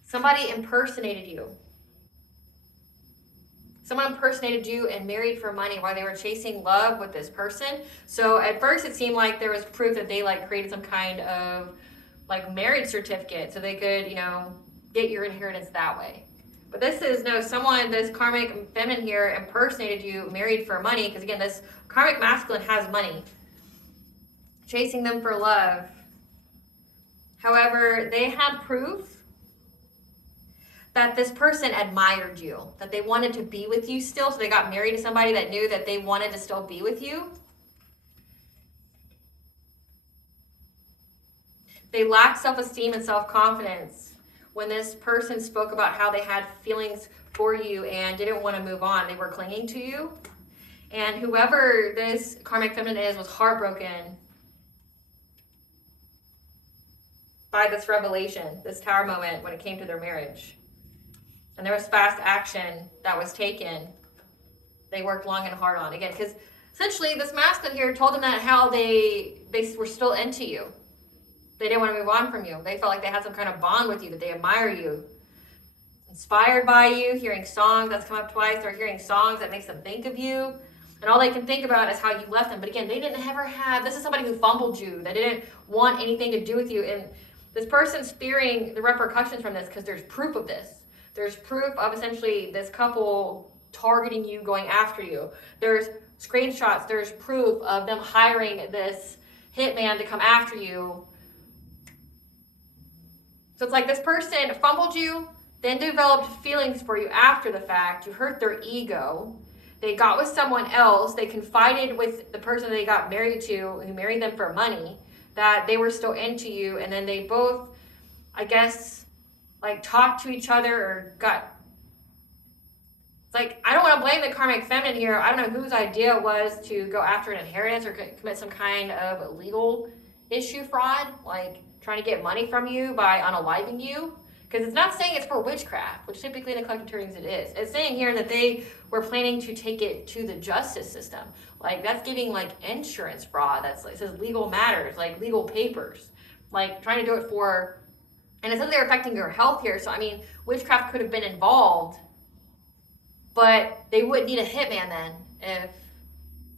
somebody impersonated you. Someone impersonated you and married for money while they were chasing love with this person. So at first it seemed like there was proof that they created some kind of marriage certificate so they could, get your inheritance that way. But this is this karmic feminine here impersonated you, married for money, because again, this karmic masculine has money. Chasing them for love. However, they had proof that this person admired you, that they wanted to be with you still, so they got married to somebody that knew that they wanted to still be with you. They lacked self-esteem and self-confidence when this person spoke about how they had feelings for you and didn't want to move on. They were clinging to you. And whoever this karmic feminine is was heartbroken by this revelation, this tower moment when it came to their marriage. And there was fast action that was taken. They worked long and hard on. Again, because essentially this masculine here told them that how they were still into you. They didn't want to move on from you. They felt like they had some kind of bond with you, that they admire you. Inspired by you, hearing songs, that's come up twice. They're hearing songs that makes them think of you. And all they can think about is how you left them. But again, they didn't ever have, this is somebody who fumbled you, that didn't want anything to do with you. And this person's fearing the repercussions from this because there's proof of this. There's proof of essentially this couple targeting you, going after you. There's screenshots, there's proof of them hiring this hitman to come after you. So it's like this person fumbled you, then developed feelings for you after the fact. You hurt their ego. They got with someone else. They confided with the person they got married to, who married them for money, that they were still into you. And then they both, I guess, talked to each other or got... It's I don't want to blame the karmic feminine here. I don't know whose idea it was to go after an inheritance or commit some kind of legal issue fraud, trying to get money from you by unaliving you. Because it's not saying it's for witchcraft, which typically in the collective readings it is. It's saying here that they were planning to take it to the justice system. That's giving insurance fraud. It says legal matters, legal papers. Trying to do it for, and it says they're affecting your health here. So witchcraft could have been involved, but they wouldn't need a hitman then if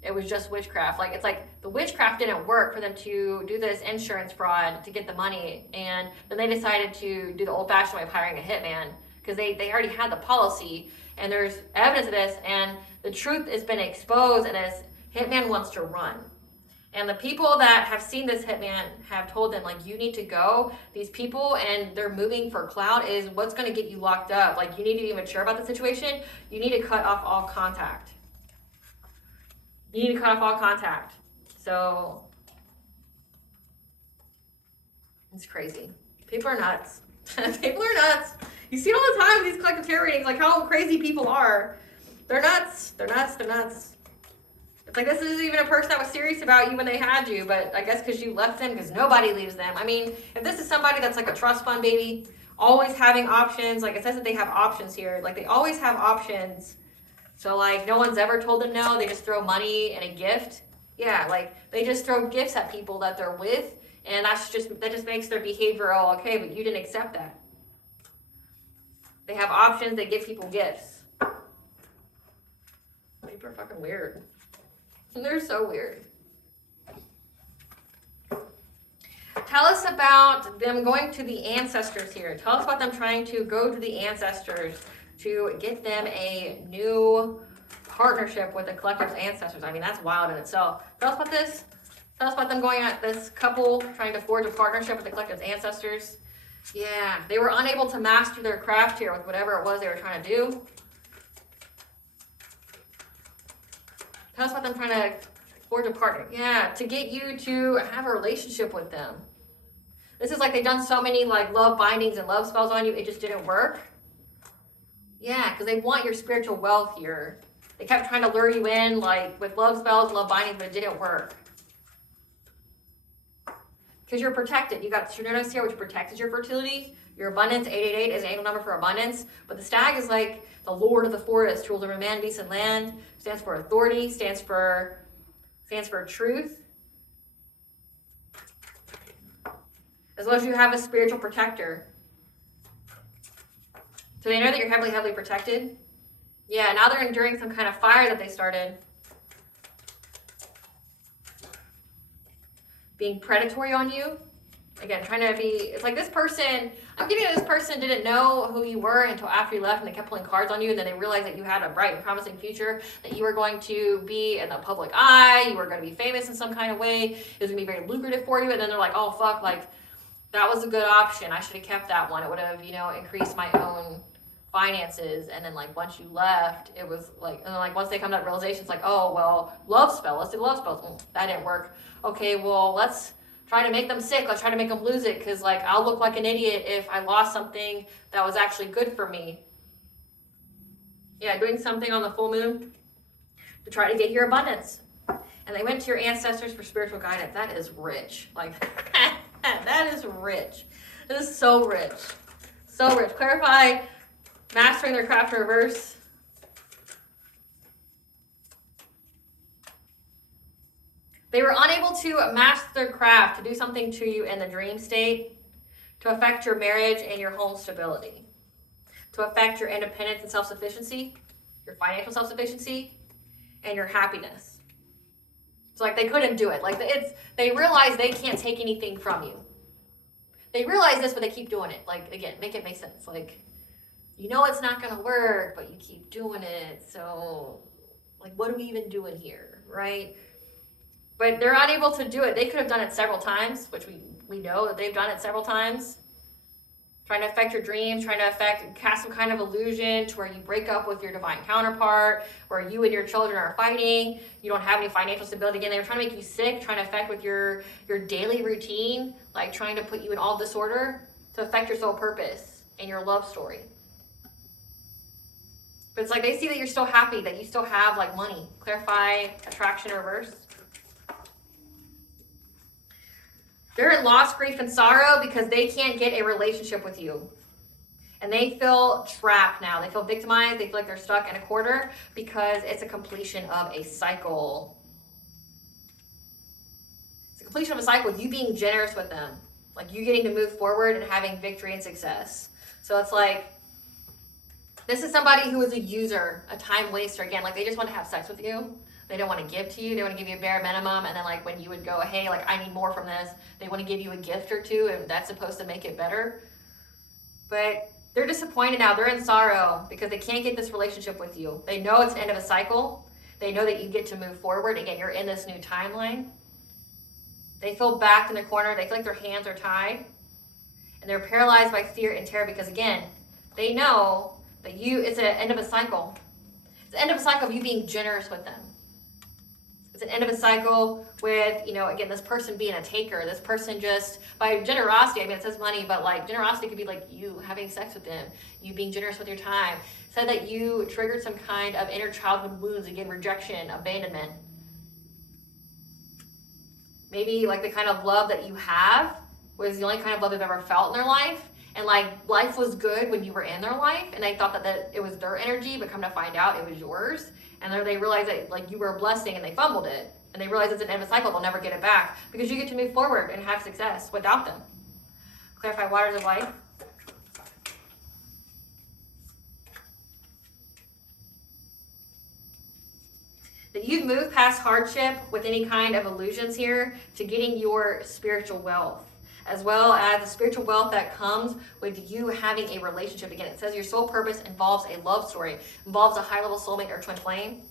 it was just witchcraft. It's the witchcraft didn't work for them to do this insurance fraud to get the money, and then they decided to do the old-fashioned way of hiring a hitman because they already had the policy, and there's evidence of this, and the truth has been exposed, and this hitman wants to run. And the people that have seen this hitman have told them, you need to go. These people, and they're moving for clout, is what's going to get you locked up. You need to be mature about the situation. You need to cut off all contact. You need to cut off all contact. So, it's crazy. People are nuts. People are nuts. You see it all the time in these collective tarot readings, how crazy people are. They're nuts. They're nuts. They're nuts. It's this isn't even a person that was serious about you when they had you, but I guess because you left them, because nobody leaves them. If this is somebody that's a trust fund baby, always having options, it says that they have options here. They always have options. So no one's ever told them no. They just throw money and a gift. Yeah, like they just throw gifts at people that they're with, and that just makes their behavior all okay, but you didn't accept that. They have options, they give people gifts. People are fucking weird. They're so weird. Tell us about them going to the ancestors here. Tell us about them trying to go to the ancestors to get them a new partnership with the collective's ancestors. I mean, that's wild in itself. Tell us about this. Tell us about them going at this couple trying to forge a partnership with the collective's ancestors. Yeah, they were unable to master their craft here with whatever it was they were trying to do. Tell us about them trying to forge a partner. Yeah, to get you to have a relationship with them. This is like they've done so many like love bindings and love spells on you, it just didn't work. Yeah, because they want your spiritual wealth here. They kept trying to lure you in like with love spells, love bindings, but it didn't work. Because you're protected. You got Shungite here, which protects your fertility. Your abundance, 888 is an angel number for abundance. But the stag is like the lord of the forest, rules over man, beast, and land. Stands for authority, stands for truth. As well as you have a spiritual protector. So they know that you're heavily, heavily protected. Yeah, now they're enduring some kind of fire that they started. Being predatory on you. Again, trying to be, it's like this person, I'm getting that this person didn't know who you were until after you left, and they kept pulling cards on you, and then they realized that you had a bright and promising future, that you were going to be in the public eye, you were going to be famous in some kind of way, it was going to be very lucrative for you, and then they're like, oh fuck, like, that was a good option, I should have kept that one, it would have, increased my own finances. And then like once you left, it was like, and then like once they come to that realization, it's like, oh well, love spell, let's do love spells. That didn't work. Okay, well, let's try to make them sick, let's try to make them lose it, because like I'll look like an idiot if I lost something that was actually good for me. Yeah, doing something on the full moon to try to get your abundance. And they went to your ancestors for spiritual guidance. That is rich. Like that is rich. It is so rich. So rich. Clarify mastering their craft in reverse. They were unable to master their craft, to do something to you in the dream state, to affect your marriage and your home stability, to affect your independence and self-sufficiency, your financial self-sufficiency, and your happiness. So like they couldn't do it. Like they realize they can't take anything from you. They realize this, but they keep doing it. Like again, make it make sense. Like, you know it's not going to work, but you keep doing it. So, like, what are we even doing here, right? But they're unable to do it. They could have done it several times, which we know that they've done it several times. Trying to affect your dreams, trying to cast some kind of illusion to where you break up with your divine counterpart, where you and your children are fighting, you don't have any financial stability. Again, they were trying to make you sick, trying to affect with your daily routine, like trying to put you in all disorder to affect your soul purpose and your love story. But it's like they see that you're still happy, that you still have like money. Clarify attraction reverse. They're in loss, grief, and sorrow because they can't get a relationship with you. And they feel trapped now. They feel victimized. They feel like they're stuck in a corner because it's a completion of a cycle. It's a completion of a cycle with you being generous with them. Like you getting to move forward and having victory and success. So it's like, this is somebody who is a user, a time waster. Again, like they just want to have sex with you. They don't want to give to you. They want to give you a bare minimum. And then like when you would go, hey, like I need more from this, they want to give you a gift or two, and that's supposed to make it better. But they're disappointed now. They're in sorrow because they can't get this relationship with you. They know it's the end of a cycle. They know that you get to move forward. Again, you're in this new timeline. They feel backed in the corner. They feel like their hands are tied. And they're paralyzed by fear and terror because again, they know that it's the end of a cycle. It's the end of a cycle of you being generous with them. It's an end of a cycle with, again, this person being a taker, this person just, by generosity, I mean, it says money, but like generosity could be like you having sex with them, you being generous with your time. It said that you triggered some kind of inner childhood wounds, again, rejection, abandonment. Maybe like the kind of love that you have was the only kind of love they've ever felt in their life. And like life was good when you were in their life, and they thought that it was their energy, but come to find out it was yours. And then they realized that like you were a blessing and they fumbled it. And they realize it's an end of a cycle, they'll never get it back because you get to move forward and have success without them. Clarify waters of life. That you've moved past hardship with any kind of illusions here to getting your spiritual wealth, as well as the spiritual wealth that comes with you having a relationship. Again, it says your soul purpose involves a love story, involves a high-level soulmate or twin flame.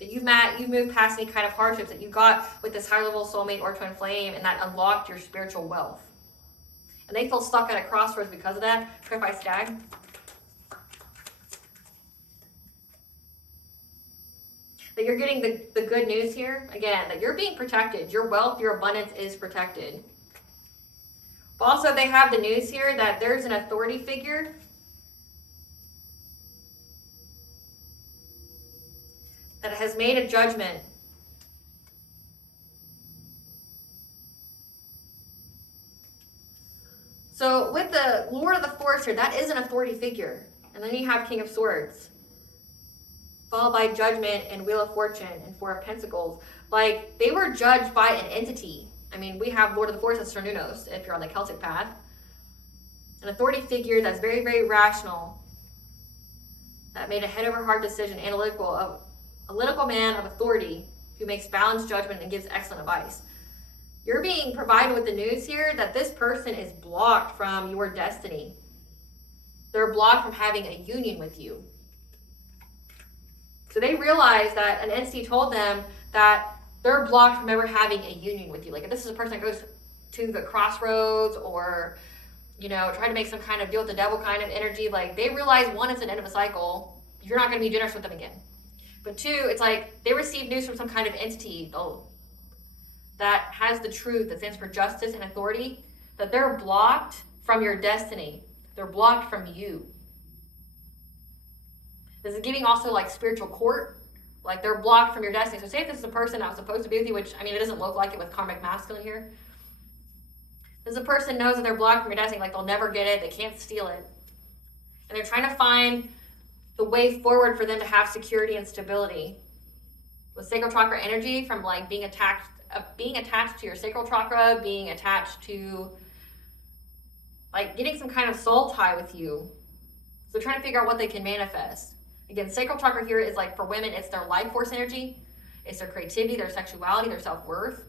That you've moved past any kind of hardships that you got with this high-level soulmate or twin flame, and that unlocked your spiritual wealth. And they feel stuck at a crossroads because of that. Clarify stag. That you're getting the good news here. Again, that you're being protected. Your wealth, your abundance is protected. But also they have the news here that there's an authority figure that has made a judgment So with the Lord of the Forest here, that is an authority figure. And then you have King of Swords, followed by Judgment and Wheel of Fortune and Four of Pentacles. Like, they were judged by an entity. I mean, we have Lord of the Forest as Cernunnos, if you're on the Celtic path. An authority figure that's very, very rational, that made a head-over-heart decision, analytical man of authority who makes balanced judgment and gives excellent advice. You're being provided with the news here that this person is blocked from your destiny. They're blocked from having a union with you. So they realize that an entity told them that they're blocked from ever having a union with you. Like if this is a person that goes to the crossroads or, you know, try to make some kind of deal with the devil kind of energy, like they realize one, it's an end of a cycle. You're not going to be generous with them again. But two, it's like they receive news from some kind of entity that has the truth, that stands for justice and authority, that they're blocked from your destiny. They're blocked from you. This is giving also like spiritual court, like they're blocked from your destiny. So say if this is a person that was supposed to be with you, which I mean, it doesn't look like it with karmic masculine here. This is a person knows that they're blocked from your destiny, like they'll never get it, they can't steal it. And they're trying to find the way forward for them to have security and stability. With sacral chakra energy from like being attached to your sacral chakra, being attached to like getting some kind of soul tie with you. So trying to figure out what they can manifest. Again, sacral chakra here is like for women, it's their life force energy. It's their creativity, their sexuality, their self-worth.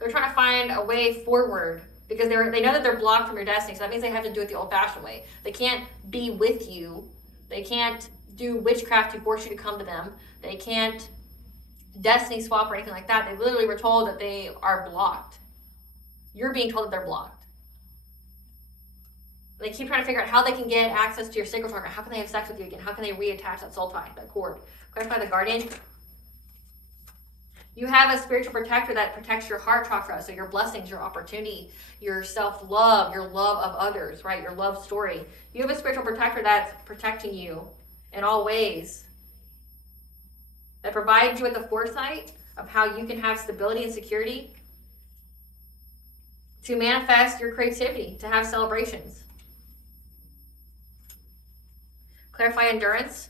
They're trying to find a way forward because they know that they're blocked from your destiny. So that means they have to do it the old-fashioned way. They can't be with you. They can't do witchcraft to force you to come to them. They can't destiny swap or anything like that. They literally were told that they are blocked. You're being told that they're blocked. They keep trying to figure out how they can get access to your sacral chakra. How can they have sex with you again? How can they reattach that soul tie, that cord? Clarify the guardian. You have a spiritual protector that protects your heart chakra, so your blessings, your opportunity, your self-love, your love of others, right? Your love story. You have a spiritual protector that's protecting you in all ways, that provides you with the foresight of how you can have stability and security to manifest your creativity, to have celebrations. Clarify endurance.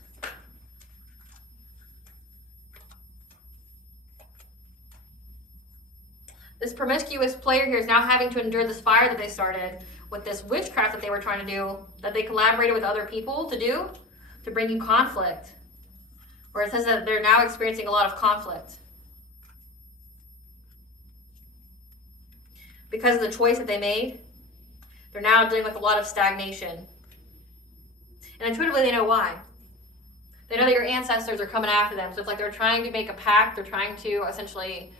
This promiscuous player here is now having to endure this fire that they started with this witchcraft that they were trying to do, that they collaborated with other people to do, to bring you conflict. Where it says that they're now experiencing a lot of conflict because of the choice that they made. They're now dealing with a lot of stagnation. And intuitively, they know why. They know that your ancestors are coming after them. So it's like they're trying to make a pact. They're trying to essentially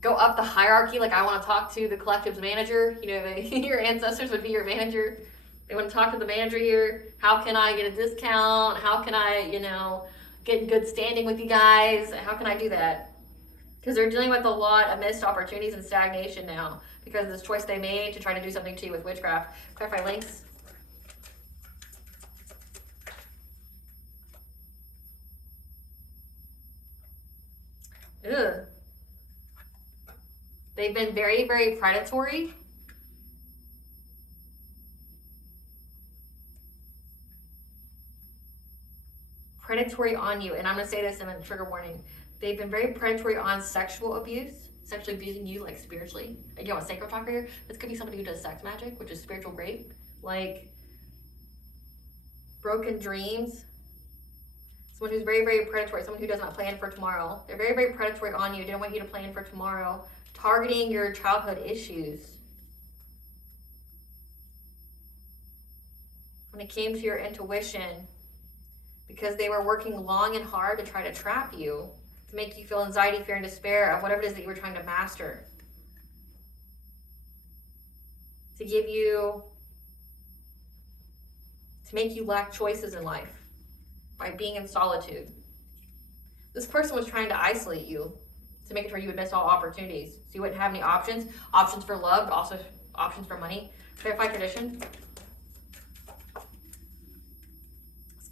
go up the hierarchy. Like, I want to talk to the collective's manager. You know, your ancestors would be your manager. They want to talk to the manager here. How can I get a discount? How can I, get in good standing with you guys? How can I do that? Because they're dealing with a lot of missed opportunities and stagnation now because of this choice they made to try to do something to you with witchcraft. Clarify links. Ugh. They've been very, very predatory. predatory on you. And I'm going to say this in a trigger warning. They've been very predatory on sexual abuse, sexually abusing you, like spiritually. Again, with sacral chakra here, this could be somebody who does sex magic, which is spiritual great. Like broken dreams. Someone who's very, very predatory, someone who does not plan for tomorrow. They're very, very predatory on you. They don't want you to plan for tomorrow. Targeting your childhood issues. When it came to your intuition, because they were working long and hard to try to trap you, to make you feel anxiety, fear, and despair of whatever it is that you were trying to master. To give you, to make you lack choices in life by being in solitude. This person was trying to isolate you to make it where you would miss all opportunities. So you wouldn't have any options. Options for love, but also options for money. Clarify tradition.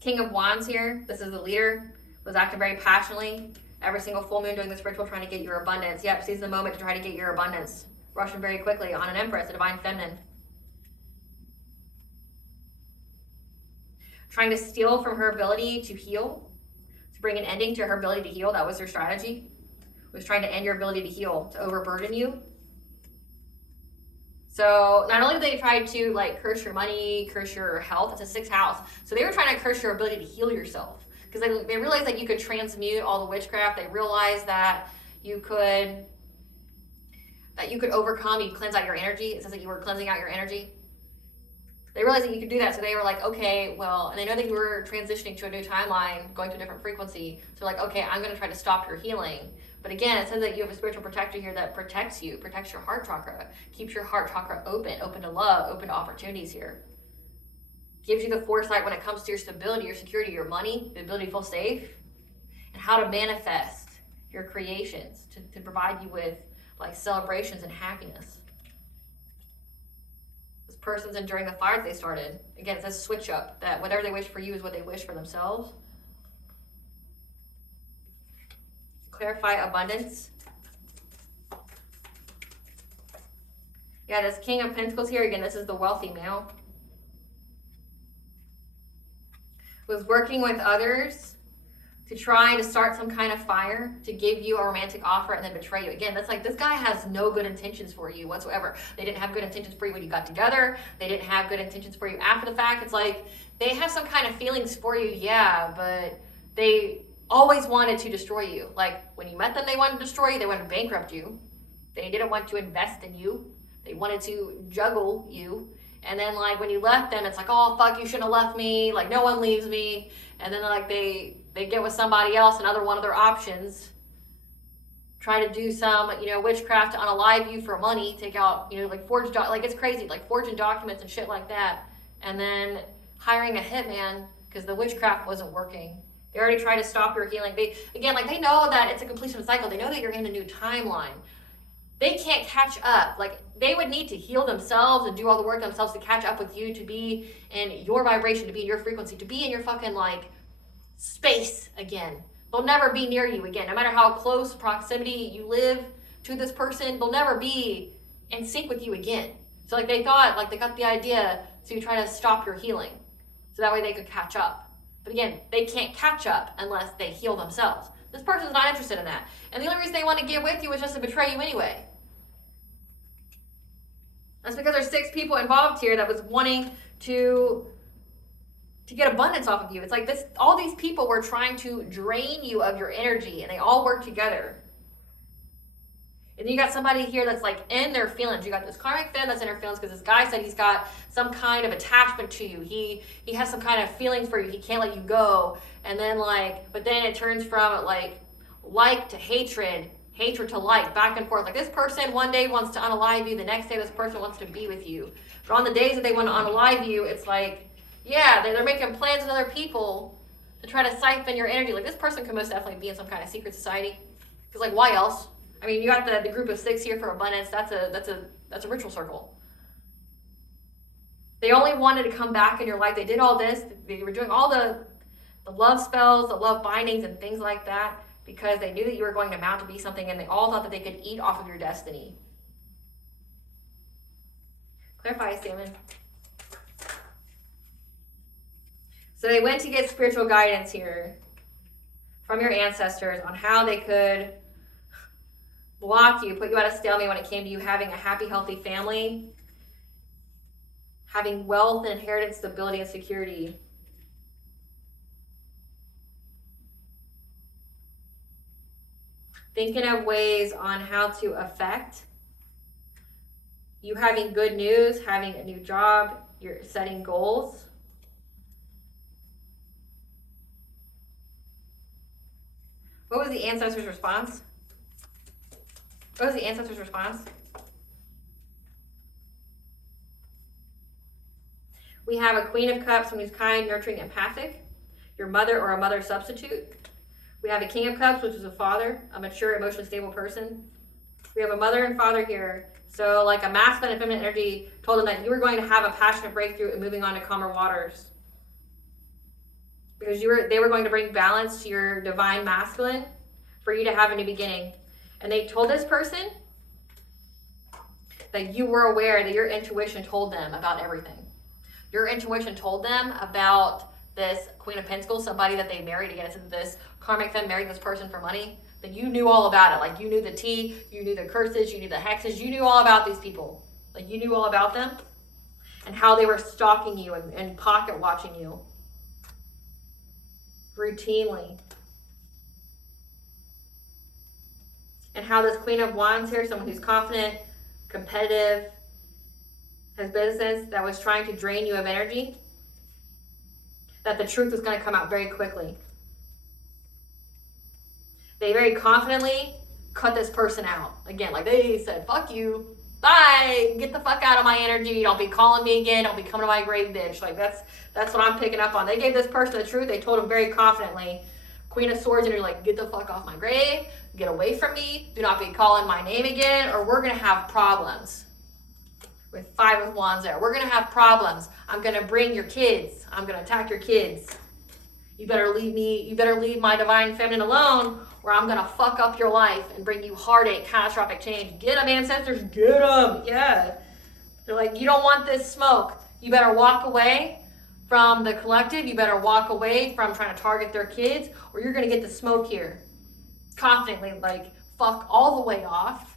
King of Wands here. This is the leader. Was acting very passionately. Every single full moon doing this ritual trying to get your abundance. Yep, seize the moment to try to get your abundance. Rushing very quickly on an Empress, a divine feminine. Trying to steal from her ability to heal. To bring an ending to her ability to heal. That was her strategy. Was trying to end your ability to heal. To overburden you. So not only did they try to like curse your money, curse your health, it's a 6th house. So they were trying to curse your ability to heal yourself. Because they realized that you could transmute all the witchcraft. They realized that you could overcome, you cleanse out your energy. It says that you were cleansing out your energy. They realized that you could do that. So they were like, okay, well, and they know that you were transitioning to a new timeline, going to a different frequency. So like, okay, I'm going to try to stop your healing. But again, it says that you have a spiritual protector here that protects you, protects your heart chakra, keeps your heart chakra open to love, open to opportunities here. Gives you the foresight when it comes to your stability, your security, your money, the ability to feel safe, and how to manifest your creations to provide you with like celebrations and happiness. This person's enduring the fires they started. Again, it says switch up, that whatever they wish for you is what they wish for themselves. Clarify abundance. Yeah, this King of Pentacles here, again, this is the wealthy male. Was working with others to try to start some kind of fire, to give you a romantic offer and then betray you. Again, that's like, this guy has no good intentions for you whatsoever. They didn't have good intentions for you when you got together. They didn't have good intentions for you after the fact. It's like, they have some kind of feelings for you, yeah, but they always wanted to destroy you. Like, when you met them, they wanted to destroy you. They wanted to bankrupt you. They didn't want to invest in you. They wanted to juggle you. And then, like, when you left them, it's like, oh, fuck, you shouldn't have left me. Like, no one leaves me. And then, like, they get with somebody else, another one of their options. Try to do some, witchcraft to unalive you for money. Take out, like, it's crazy. Like, forging documents and shit like that. And then hiring a hitman because the witchcraft wasn't working. They already tried to stop your healing. They know that it's a completion cycle. They know that you're in a new timeline. They can't catch up. Like, they would need to heal themselves and do all the work themselves to catch up with you, to be in your vibration, to be in your frequency, to be in your fucking, like, space again. They'll never be near you again. No matter how close proximity you live to this person, they'll never be in sync with you again. So, like, they got the idea to try to stop your healing. So that way they could catch up. But again, they can't catch up unless they heal themselves. This person's not interested in that. And the only reason they want to get with you is just to betray you anyway. That's because there's 6 people involved here that was wanting to get abundance off of you. It's like this. All these people were trying to drain you of your energy, and they all work together. And then you got somebody here that's like in their feelings. You got this karmic fan that's in her feelings because this guy said he's got some kind of attachment to you. He has some kind of feelings for you. He can't let you go. And then but then it turns from like to hatred to like, back and forth. Like, this person one day wants to unalive you. The next day this person wants to be with you. But on the days that they want to unalive you, it's like, yeah, they're making plans with other people to try to siphon your energy. Like, this person could most definitely be in some kind of secret society. Because, like, why else? I mean, you got the group of 6 here for abundance. That's a ritual circle. They only wanted to come back in your life. They did all this. They were doing all the love spells, the love bindings, and things like that because they knew that you were going to mount to be something, and they all thought that they could eat off of your destiny. Clarify, Salmon. So they went to get spiritual guidance here. from your ancestors on how they could block you, put you at a stalemate when it came to you having a happy, healthy family, having wealth and inheritance, stability, and security. Thinking of ways on how to affect you having good news, having a new job, you're setting goals. What was the ancestor's response? What was the ancestor's response? We have a Queen of Cups, someone who's kind, nurturing, empathic. Your mother or a mother substitute. We have a King of Cups, which is a father, a mature, emotionally stable person. We have a mother and father here. So like a masculine and feminine energy told them that you were going to have a passionate breakthrough and moving on to calmer waters. Because they were going to bring balance to your divine masculine for you to have a new beginning. And they told this person that you were aware that your intuition told them about everything. Your intuition told them about this Queen of Pentacles, somebody that they married. Again, it's this karmic femme married this person for money. That you knew all about it. Like you knew the tea, you knew the curses, you knew the hexes, you knew all about these people. Like you knew all about them and how they were stalking you and pocket watching you routinely. And how this Queen of Wands here, someone who's confident, competitive, has business that was trying to drain you of energy, that the truth was going to come out very quickly. They very confidently cut this person out. Again, like they said, fuck you, bye, get the fuck out of my energy, don't be calling me again, don't be coming to my grave, bitch. Like that's what I'm picking up on. They gave this person the truth. They told him very confidently, Queen of Swords, and you're like, get the fuck off my grave, get away from me, do not be calling my name again, or we're gonna have problems. With Five of Wands there, we're gonna have problems. I'm gonna bring your kids, I'm gonna attack your kids. You better leave me, you better leave my divine feminine alone, or I'm gonna fuck up your life and bring you heartache, catastrophic change. Get them, ancestors, get them. Yeah. They're like, you don't want this smoke. You better walk away from the collective. You better walk away from trying to target their kids, or you're gonna get the smoke here. Confidently, like, fuck all the way off.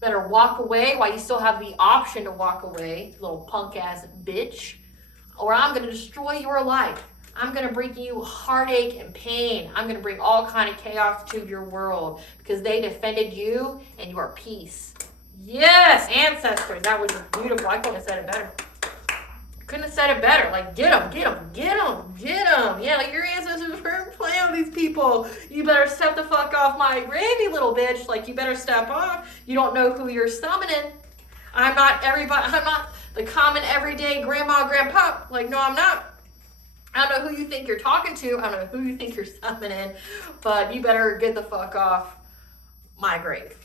Better walk away while you still have the option to walk away, little punk ass bitch, or I'm gonna destroy your life. I'm going to bring you heartache and pain. I'm going to bring all kind of chaos to your world because they defended you and your peace. Yes, ancestors. That was beautiful. I couldn't have said it better. Couldn't have said it better. Like, get them, get them, get them, get them. Yeah, like your ancestors weren't playing with these people. You better step the fuck off my gravy, little bitch. Like, you better step off. You don't know who you're summoning. I'm not everybody. I'm not the common everyday grandma, grandpa. Like, no, I'm not. I don't know who you think you're talking to. I don't know who you think you're summoning, but you better get the fuck off my grave.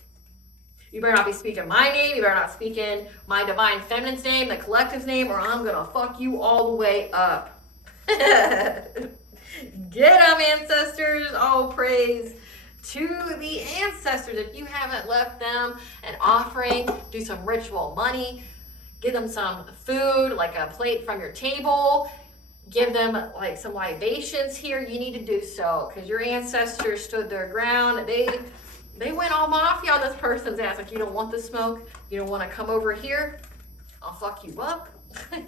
You better not be speaking my name. You better not speaking my divine feminine's name, the collective's name, or I'm going to fuck you all the way up. Get them, ancestors. All praise to the ancestors. If you haven't left them an offering, do some ritual money. Give them some food, like a plate from your table. Give them like some libations here. You need to do so because your ancestors stood their ground. They went all mafia on this person's ass. Like, you don't want the smoke. You don't want to come over here. I'll fuck you up. I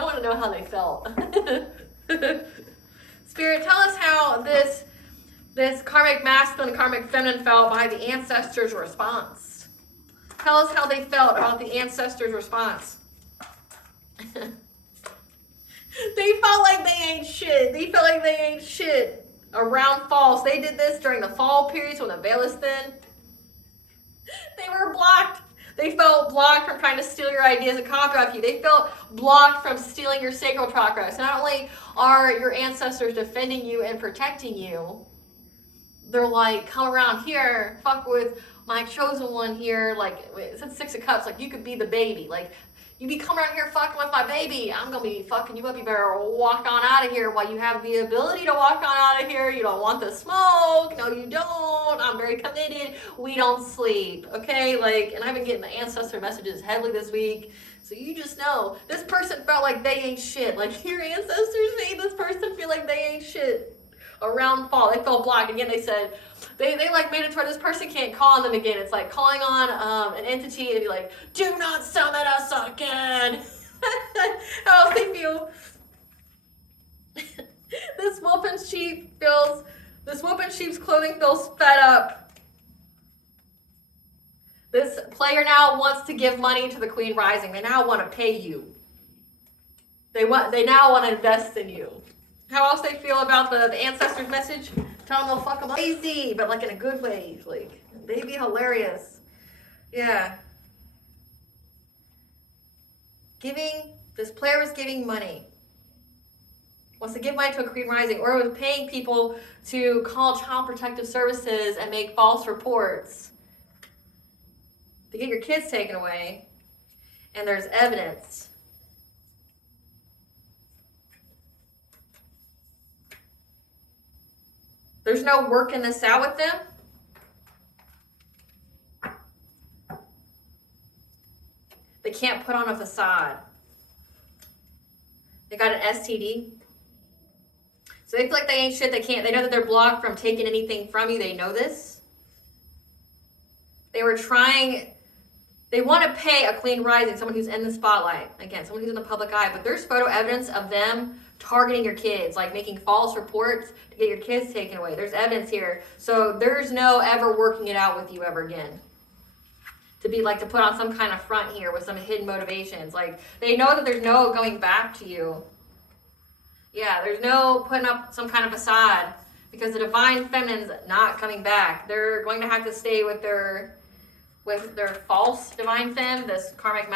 want to know how they felt. Spirit, tell us how this karmic masculine, karmic feminine felt by the ancestors' response. Tell us how they felt about the ancestors' response. They felt like they ain't shit. They felt like they ain't shit around fall. They did this during the fall periods when the veil is thin. They were blocked. They felt blocked from trying to steal your ideas and copy off you. They felt blocked from stealing your sacral chakra. So not only are your ancestors defending you and protecting you, they're like, come around here, fuck with my chosen one here. Like, it's Six of Cups. Like, you could be the baby. Like, You be coming around here fucking with my baby. I'm going to be fucking you up. You better walk on out of here while you have the ability to walk on out of here. You don't want the smoke. No, you don't. I'm very committed. We don't sleep. Okay? Like, and I've been getting the ancestor messages heavily this week. So you just know, this person felt like they ain't shit. Like, your ancestors made this person feel like they ain't shit. Around fall, they felt blocked. Again, they said, they like made it to where this person can't call on them again. It's like calling on an entity and be like, do not summon us again. How else they feel? This wolf in sheep's clothing feels fed up. This player now wants to give money to the Queen Rising. They now want to pay you. They now want to invest in you. How else they feel about the ancestors' message? Tell them they'll fuck them up. Crazy, but like in a good way. Like, they'd be hilarious. Yeah. This player was giving money. Wants to give money to a Queen Rising, or was paying people to call Child Protective Services and make false reports to get your kids taken away. And there's evidence. There's no working this out with them. They can't put on a facade. They got an STD. So they feel like they ain't shit. They know that they're blocked from taking anything from you. They know this. They want to pay a Queen Rising, someone who's in the spotlight. Again, someone who's in the public eye. But there's photo evidence of them targeting your kids, like making false reports to get your kids taken away. There's evidence here. So there's no ever working it out with you ever again. To put on some kind of front here with some hidden motivations. Like, they know that there's no going back to you. Yeah, there's no putting up some kind of facade, because the divine feminine's not coming back. They're going to have to stay with their false divine femme, this karmic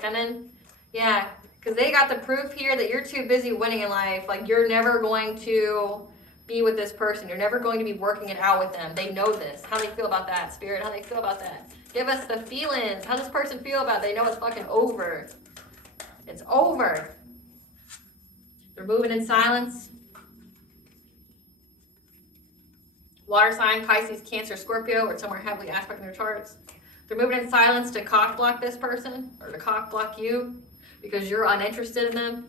feminine. Yeah, because they got the proof here that you're too busy winning in life. Like, you're never going to be with this person. You're never going to be working it out with them. They know this. How do they feel about that, Spirit? How do they feel about that? Give us the feelings. How does this person feel about it? They know it's fucking over. It's over. They're moving in silence. Water sign, Pisces, Cancer, Scorpio, or somewhere heavily aspecting their charts. They're moving in silence to cock block this person, or to cock block you, because you're uninterested in them.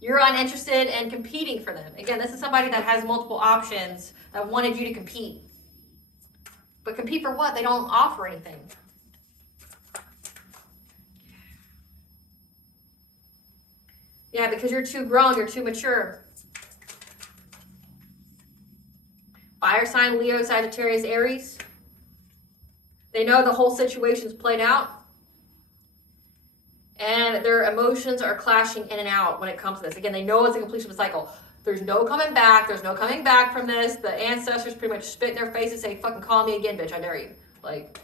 You're uninterested in competing for them. Again, this is somebody that has multiple options, that wanted you to compete. But compete for what? They don't offer anything. Yeah, because you're too grown, you're too mature. Fire sign, Leo, Sagittarius, Aries. They know the whole situation's played out. And their emotions are clashing in and out when it comes to this. Again, they know it's a completion of a cycle. There's no coming back. There's no coming back from this. The ancestors pretty much spit in their face and say, fucking call me again, bitch. I dare you. Like,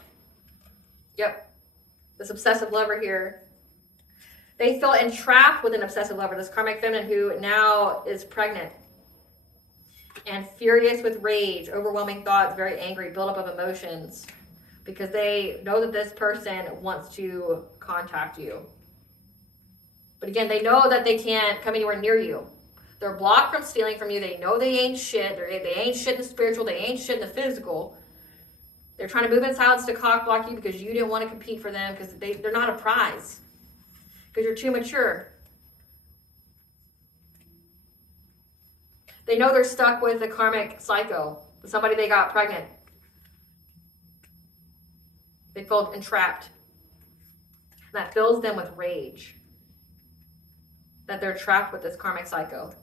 yep. This obsessive lover here. They feel entrapped with an obsessive lover, this karmic feminine who now is pregnant and furious with rage, overwhelming thoughts, very angry, buildup of emotions, because they know that this person wants to contact you. But again, they know that they can't come anywhere near you. They're blocked from stealing from you. They know they ain't shit. They ain't shit in the spiritual. They ain't shit in the physical. They're trying to move in silence to cock block you because you didn't want to compete for them, because they're not a prize. Because you're too mature. They know they're stuck with a karmic psycho, with somebody they got pregnant. They felt entrapped. And that fills them with rage. That they're trapped with this karmic psycho.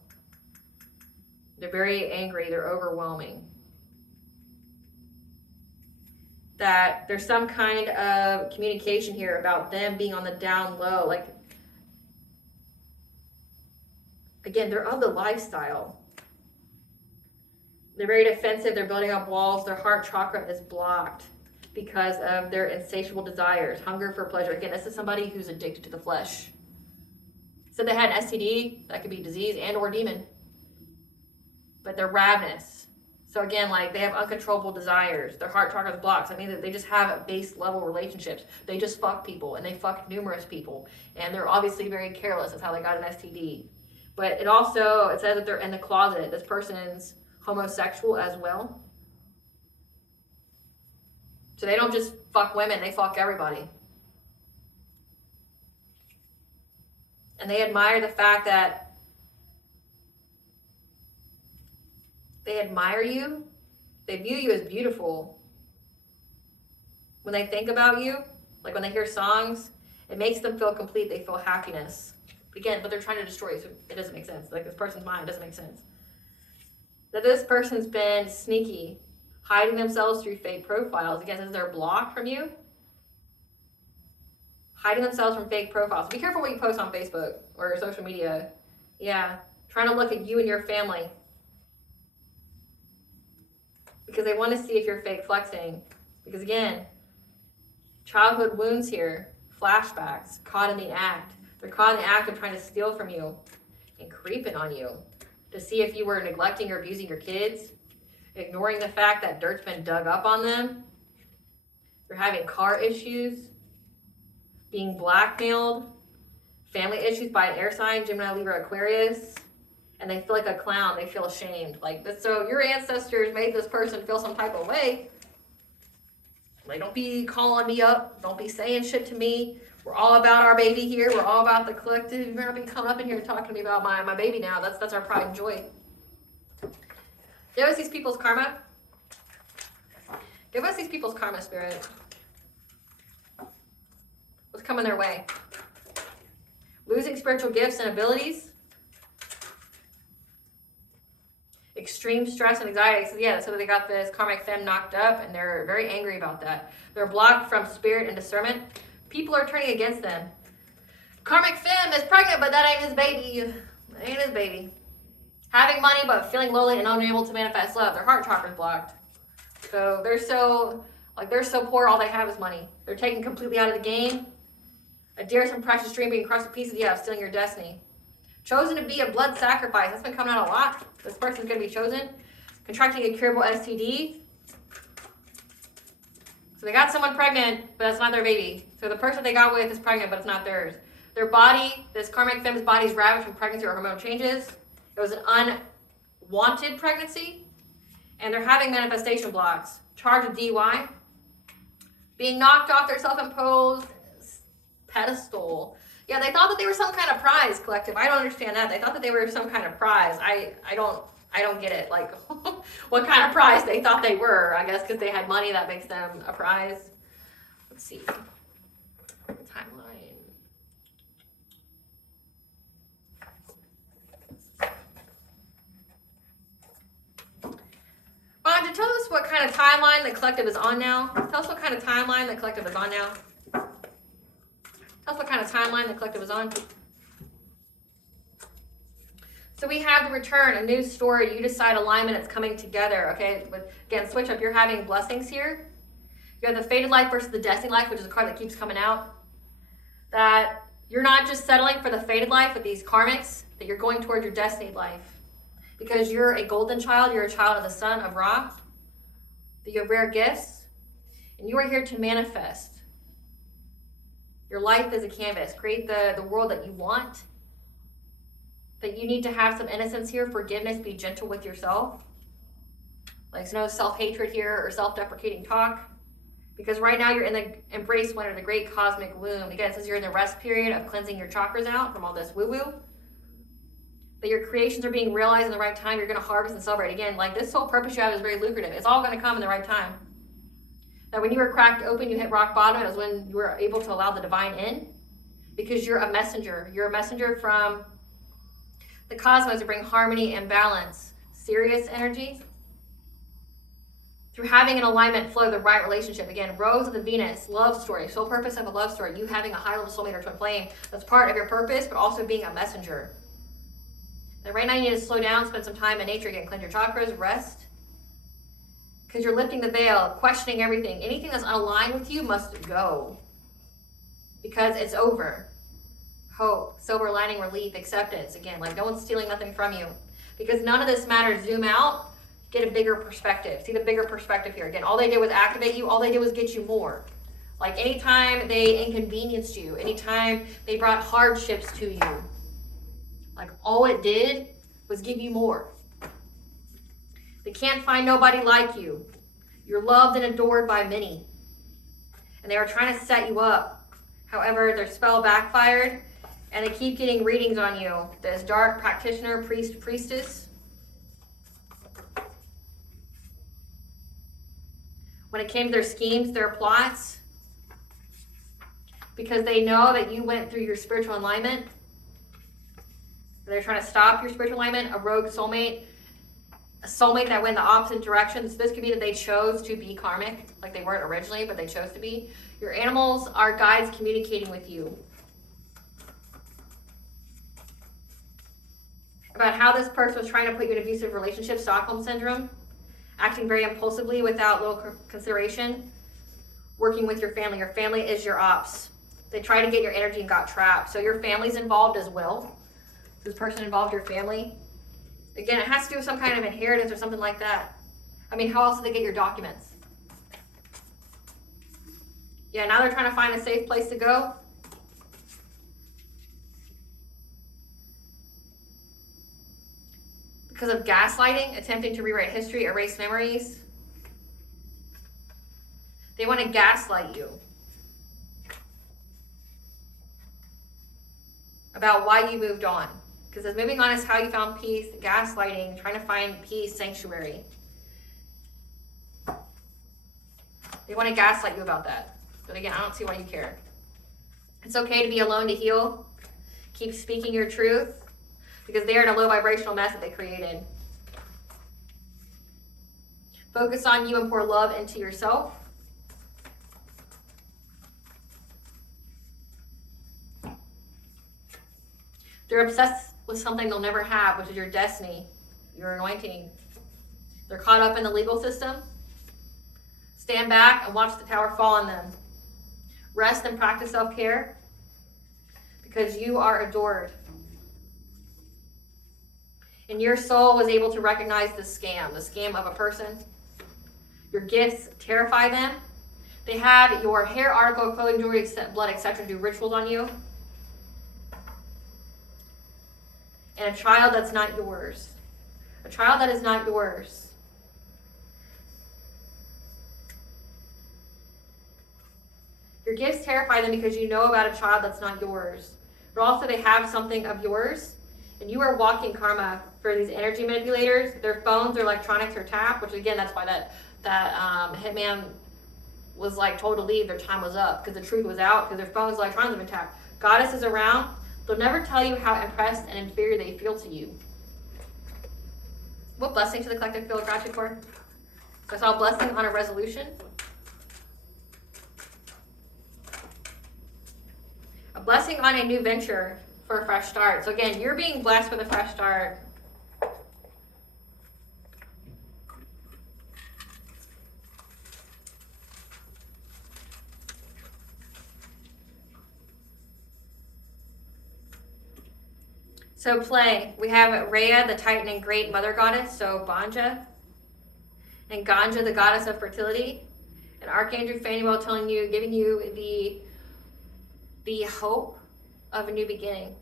They're very angry. They're overwhelming. That there's some kind of communication here about them being on the down low. Like, again, they're of the lifestyle. They're very defensive. They're building up walls. Their heart chakra is blocked because of their insatiable desires, hunger for pleasure. Again, this is somebody who's addicted to the flesh. So they had an STD, that could be disease and or demon. But they're ravenous. So again, like they have uncontrollable desires. Their heart chakra is blocked. So I mean that they just have base level relationships. They just fuck people, and they fuck numerous people. And they're obviously very careless. That's how they got an STD. But it says that they're in the closet. This person's homosexual as well. So they don't just fuck women, they fuck everybody. And they admire the fact that they admire you. They view you as beautiful. When they think about you, like when they hear songs, it makes them feel complete. They feel happiness. Again, but they're trying to destroy you, so it doesn't make sense. Like this person's mind doesn't make sense. That this person's been sneaky, hiding themselves through fake profiles. Again, since they're blocked from you, hiding themselves from fake profiles. Be careful what you post on Facebook or social media. Yeah, trying to look at you and your family. Because they want to see if you're fake flexing. Because again, childhood wounds here, flashbacks, caught in the act. They're caught in the act of trying to steal from you and creeping on you to see if you were neglecting or abusing your kids, ignoring the fact that dirt's been dug up on them. They're having car issues, being blackmailed, family issues by an air sign, Gemini, Libra, Aquarius, and they feel like a clown. They feel ashamed. Like this, so your ancestors made this person feel some type of way. Like, don't be calling me up. Don't be saying shit to me. We're all about our baby here. We're all about the collective. You're gonna be coming up in here talking to me about my baby now. That's our pride and joy. Give us these people's karma. Give us these people's karma, Spirit. What's coming their way? Losing spiritual gifts and abilities. Extreme stress and anxiety. So yeah, so they got this karmic femme knocked up, and they're very angry about that. They're blocked from spirit and discernment. People are turning against them. Karmic femme is pregnant, but that ain't his baby. That ain't his baby. Having money, but feeling lonely and unable to manifest love. Their heart chakra is blocked. So they're so poor, all they have is money. They're taken completely out of the game. A dearest and precious dream being crushed to pieces, yeah, stealing your destiny. Chosen to be a blood sacrifice. That's been coming out a lot. This person's going to be chosen. Contracting a curable STD. So they got someone pregnant, but that's not their baby. So the person they got with is pregnant, but it's not theirs. Their body, this karmic femme's body is ravaged from pregnancy or hormonal changes. It was an unwanted pregnancy. And they're having manifestation blocks. Charged with DUI. Being knocked off their self-imposed pedestal. Yeah, they thought that they were some kind of prize, collective. I don't understand that. They thought that they were some kind of prize. I don't get it. Like, what kind of prize they thought they were. I guess because they had money, that makes them a prize. Let's see. Timeline. Bonja, tell us what kind of timeline the collective is on now. Tell us what kind of timeline the collective is on now. Tell us what kind of timeline the collective is on. So we have the return, a new story. You decide alignment, it's coming together, okay? But again, switch up. You're having blessings here. You have the fated life versus the destined life, which is a card that keeps coming out. That you're not just settling for the fated life with these karmics, that you're going toward your destined life. Because you're a golden child, you're a child of the sun of Ra. That you have rare gifts. And you are here to manifest. Your life is a canvas. Create the world that you want. That you need to have some innocence here, forgiveness, be gentle with yourself. Like no self-hatred here or self-deprecating talk. Because right now you're in the embrace winter, the great cosmic womb. Again, it says you're in the rest period of cleansing your chakras out from all this woo-woo. That your creations are being realized in the right time. You're going to harvest and celebrate. Again, like this soul purpose you have is very lucrative. It's all going to come in the right time. That when you were cracked open, you hit rock bottom. It was when you were able to allow the divine in. Because you're a messenger. You're a messenger from the cosmos to bring harmony and balance. Sirius energy. Through having an alignment flow, the right relationship. Again, Rose of the Venus, love story. Soul purpose of a love story. You having a high level soulmate or twin flame. That's part of your purpose, but also being a messenger. And right now you need to slow down, spend some time in nature. Again, cleanse your chakras, rest. Because you're lifting the veil, questioning everything. Anything that's unaligned with you must go. Because it's over. Hope, silver lining, relief, acceptance. Again, like no one's stealing nothing from you. Because none of this matters. Zoom out. get a bigger perspective. See the bigger perspective here. Again, all they did was activate you. All they did was get you more. Like anytime they inconvenienced you, anytime they brought hardships to you, like all it did was give you more. They can't find nobody like you. You're loved and adored by many. And they are trying to set you up. However, their spell backfired, and they keep getting readings on you. This dark practitioner, priest, priestess. When it came to their schemes, their plots, because they know that you went through your spiritual alignment. They're trying to stop your spiritual alignment, a rogue soulmate, a soulmate that went the opposite direction. So this could be that they chose to be karmic, like they weren't originally, but they chose to be. Your animals are guides communicating with you about how this person was trying to put you in an abusive relationship, Stockholm Syndrome, acting very impulsively without little consideration, working with your family. Your family is your ops. They tried to get your energy and got trapped. So your family's involved as well. This person involved your family. Again, it has to do with some kind of inheritance or something like that. I mean, how else did they get your documents? Yeah, now they're trying to find a safe place to go. Because of gaslighting, attempting to rewrite history, erase memories. They want to gaslight you about why you moved on. Because moving on is how you found peace, gaslighting, trying to find peace, sanctuary. They want to gaslight you about that. But again, I don't see why you care. It's okay to be alone to heal. Keep speaking your truth. Because they are in a low vibrational mess that they created. Focus on you and pour love into yourself. They're obsessed with something they'll never have, which is your destiny, your anointing. They're caught up in the legal system. Stand back and watch the tower fall on them. Rest and practice self-care because you are adored. And your soul was able to recognize the scam of a person. Your gifts terrify them. They have your hair, article, clothing, jewelry, blood, etc. do rituals on you. And a child that's not yours. A child that is not yours. Your gifts terrify them because you know about a child that's not yours. But also they have something of yours. And you are walking karma for these energy manipulators. Their phones or electronics are tapped, which again, that's why that Hitman was like told to leave. Their time was up because the truth was out because their phones and electronics have been tapped. Goddess is around. They'll never tell you how impressed and inferior they feel to you. What blessing to the collective feel gratitude for? So I saw a blessing on a resolution. A blessing on a new venture for a fresh start. So again, you're being blessed with a fresh start. So play, we have Rhea, the Titan and Great Mother Goddess, so Banja, and Ganja, the Goddess of Fertility, and Archangel Phanuel telling you, giving you the hope of a new beginning.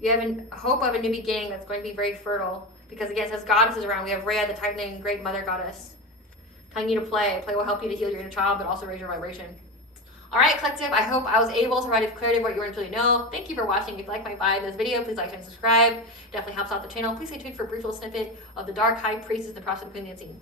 You have a hope of a new beginning that's going to be very fertile, because again, it says goddesses around. We have Rhea, the Titan and Great Mother Goddess, telling you to play. Play will help you to heal your inner child, but also raise your vibration. All right, collective, I hope I was able to provide clarity of what you want to know. Thank you for watching. If you like my vibe in this video, please like and subscribe. Definitely helps out the channel. Please stay tuned for a brief little snippet of the Dark High Priestess and the Process of Cleansing.